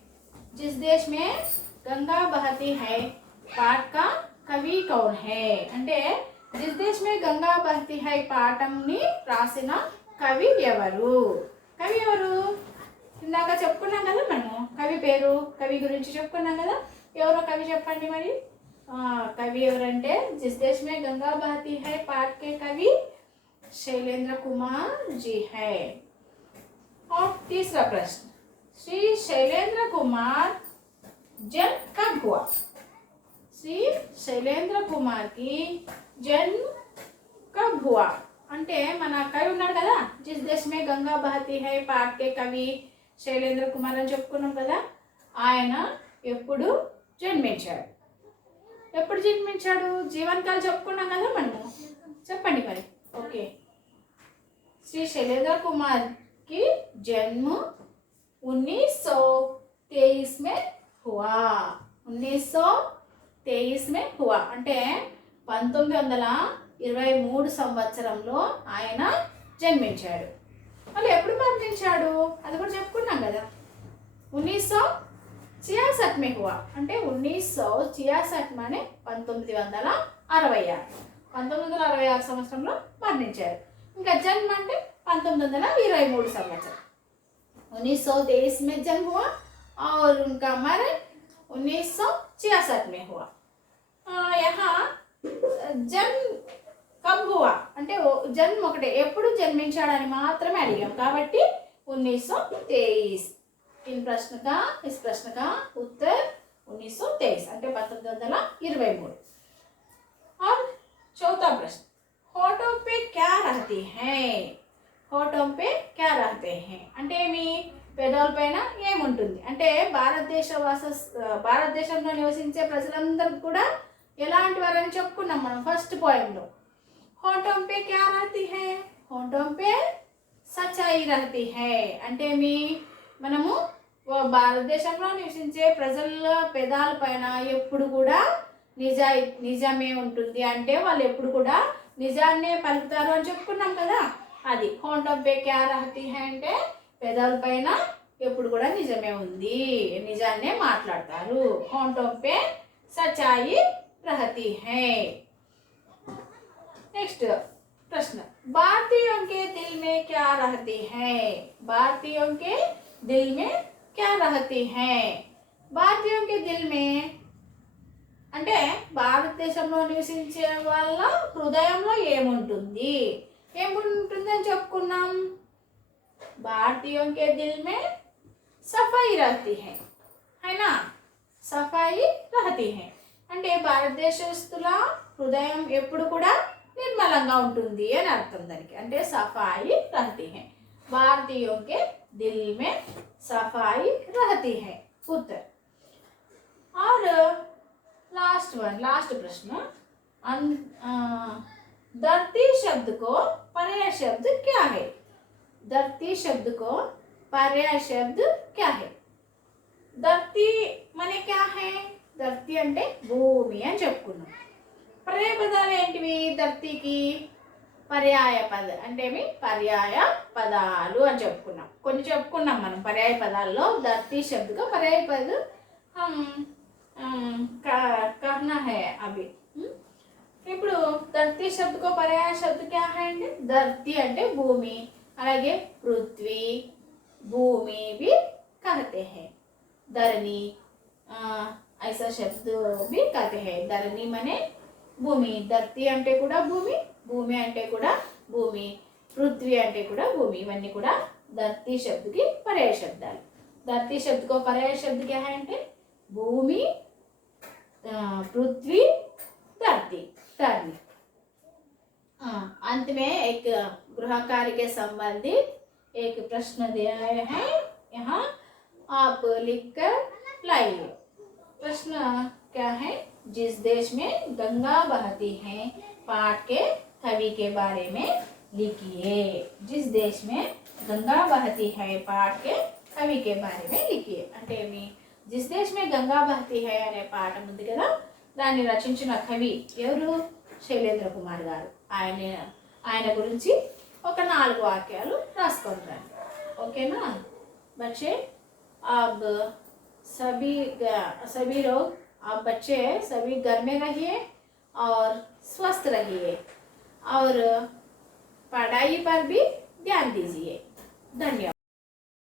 जिस देश में गंगा बहती है पाठ का कवि कौन है అంటే जिस देश में गंगा बहती है పాఠంని రాసిన కవి ఎవరు కవి ఎవరు ఇందాక చెప్పుకున్నాం కదా మనము కవి పేరు కవి గురించి చెప్పుకున్నాం కదా ఎవరో కవి చెప్పండి మరి कवि ఎవరంటే जिस देश में गंगा बहती है पाठ के कवि शैलेंद्र कुमार जी है और तीसरा प्रश्न श्री शैलेंद्र कुमार जन्म कब हुआ श्री शैलेंद्र कुमार की जन्म कब हुआ అంటే మన కవి ఉన్నాడు కదా जिस देश में गंगा बहती है పాठ के कवि शैलेंद्र कुमार అని చెప్పుకున్నాం కదా ఆయన ఎప్పుడు జన్మించాడు జీవనకాలం చెప్పుకున్నాం కదా మనము చెప్పండి మరి ఓకే श्री शैलेंद्र कुमार की जन्म 1923 में हुआ 1923 में हुआ అంటే 1923 సంవత్సరంలో ఆయన జన్మించాడు మళ్ళీ ఎప్పుడు మరణించాడు అది కూడా చెప్పుకున్నాం కదా 1966 में हुआ అంటే 1966 माने 1966 సంవత్సరంలో మరణించారు ఇంకా జన్మ అంటే 1923 సంవత్సరం 1923 में जन्म हुआ और उनका मरण 1966 में हुआ यहाँ जन्म कब हुआ అంటే జన్మ ఒకటే ఎప్పుడు జన్మించాడని మాత్రమే అడిగాం కాబట్టి 1923 इस प्रश्न का उत्तर 1923 అంటే 1923 और चौथा प्रश्न होठों पे क्या रहती हैं होठों पे क्या रहते हैं అంటే మీ పెదవుల పైన ఏముంటుంది అంటే భారతదేశంలో నివసించే ప్రజలందరూ కూడా ఎలాంటి వారని చెప్పుకున్నాం మనం ఫస్ట్ పాయింట్ లో होठों पे क्या रहती है होठों पे सच्चाई रहती है అంటే మీ మనము భారతదేశంలో నివసించే ప్రజల పెదాల పైన ఎప్పుడు కూడా నిజమే ఉంటుంది అంటే వాళ్ళు ఎప్పుడు కూడా నిజాన్నే పలుకుతారు అని చెప్పుకున్నాం కదా అది హోంఠం పే క్యా రహతి హై అంటే పెదాల పైన ఎప్పుడు కూడా నిజమే ఉంది, నిజాన్నే మాట్లాడతారు. హోంఠం పే సచ్చాయి రహతి హై. నెక్స్ట్ प्रश्न, भारतीयों के दिल में क्या रहती है? भारतीयों के दिल में क्या रहती है? భారతీయుల के दिल में అంటే భారతదేశంలో నివసించే వాళ్ళ హృదయంలో ఏముంటుంది, ఏముంటుందని చెప్పుకున్నాం. भारतीयों के दिल में सफाई रहती है, है ना. సఫాయి रहती है అంటే భారతదేశస్తుల హృదయం ఎప్పుడు కూడా నిర్మలంగా ఉంటుంది అని అర్థం దానికి. అంటే సఫాయి रहती है, भारतीयों के दिल में सफाई रहती है. उत्तर. और लास्ट प्रश्न, धरती शब्द को पर्याय शब्द क्या है? धरती शब्द को पर्याय शब्द क्या है? धरती माने क्या है? धरती అంటే భూమి అని చెప్పుకున్నాం. పర్యాయ పదాలు ఏంటివి? ధర్తీకి పర్యాయ పద అంటే పర్యాయ పదాలు అని చెప్పుకున్నాం. కొన్ని చెప్పుకున్నాం మనం పర్యాయ పదాల్లో. ధర్తీ శబ్దగా పర్యాయ పద कहना है अभी. ఇప్పుడు ధర్తీ శబ్దకో పర్యాయ శబ్ద క్యా హై అంటే ధర్తీ అంటే భూమి, అలాగే పృథ్వీ భూమి भी कहते हैं. धरनी ऐसा शब्द भी कहते हैं. धरनी माने భూమి, ధర్తీ అంటే కూడా భూమి, భూమి అంటే కూడా భూమి, పృథ్వీ అంటే కూడా భూమి. ఇవన్నీ కూడా ధర్తీ శబ్దకి పర్యాయ శబ్దాలు. ధర్తీ శబ్దకో పర్యాయ శబ్ద क्या है అంటే भूमि, पृथ्वी, धरती, धरनी. अंत में एक गृह कार्य के संबंधित एक प्रश्न दिया है, यहाँ आप लिखकर लाइए. प्रश्न क्या है? जिस देश में गंगा बहती है पाठ के कवि के बारे में लिखिए. जिस देश में गंगा बहती है पाठ के कवि के बारे में लिखिए. అంటే जिस देश में गंगा बहती है అనే పాఠం ఉంది కదా, దాన్ని రచించిన కవి ఎవరు? శైలేంద్ర కుమార్ గారు. ఆయన గురించి ఒక 4 వాక్యాలు రాసుకుంటారు. ఓకేనా बच्चे? अब सभी लोग, आप बच्चे सभी घर में रहिए और स्वस्थ रहिए और पढ़ाई पर भी ध्यान दीजिए. धन्यवाद.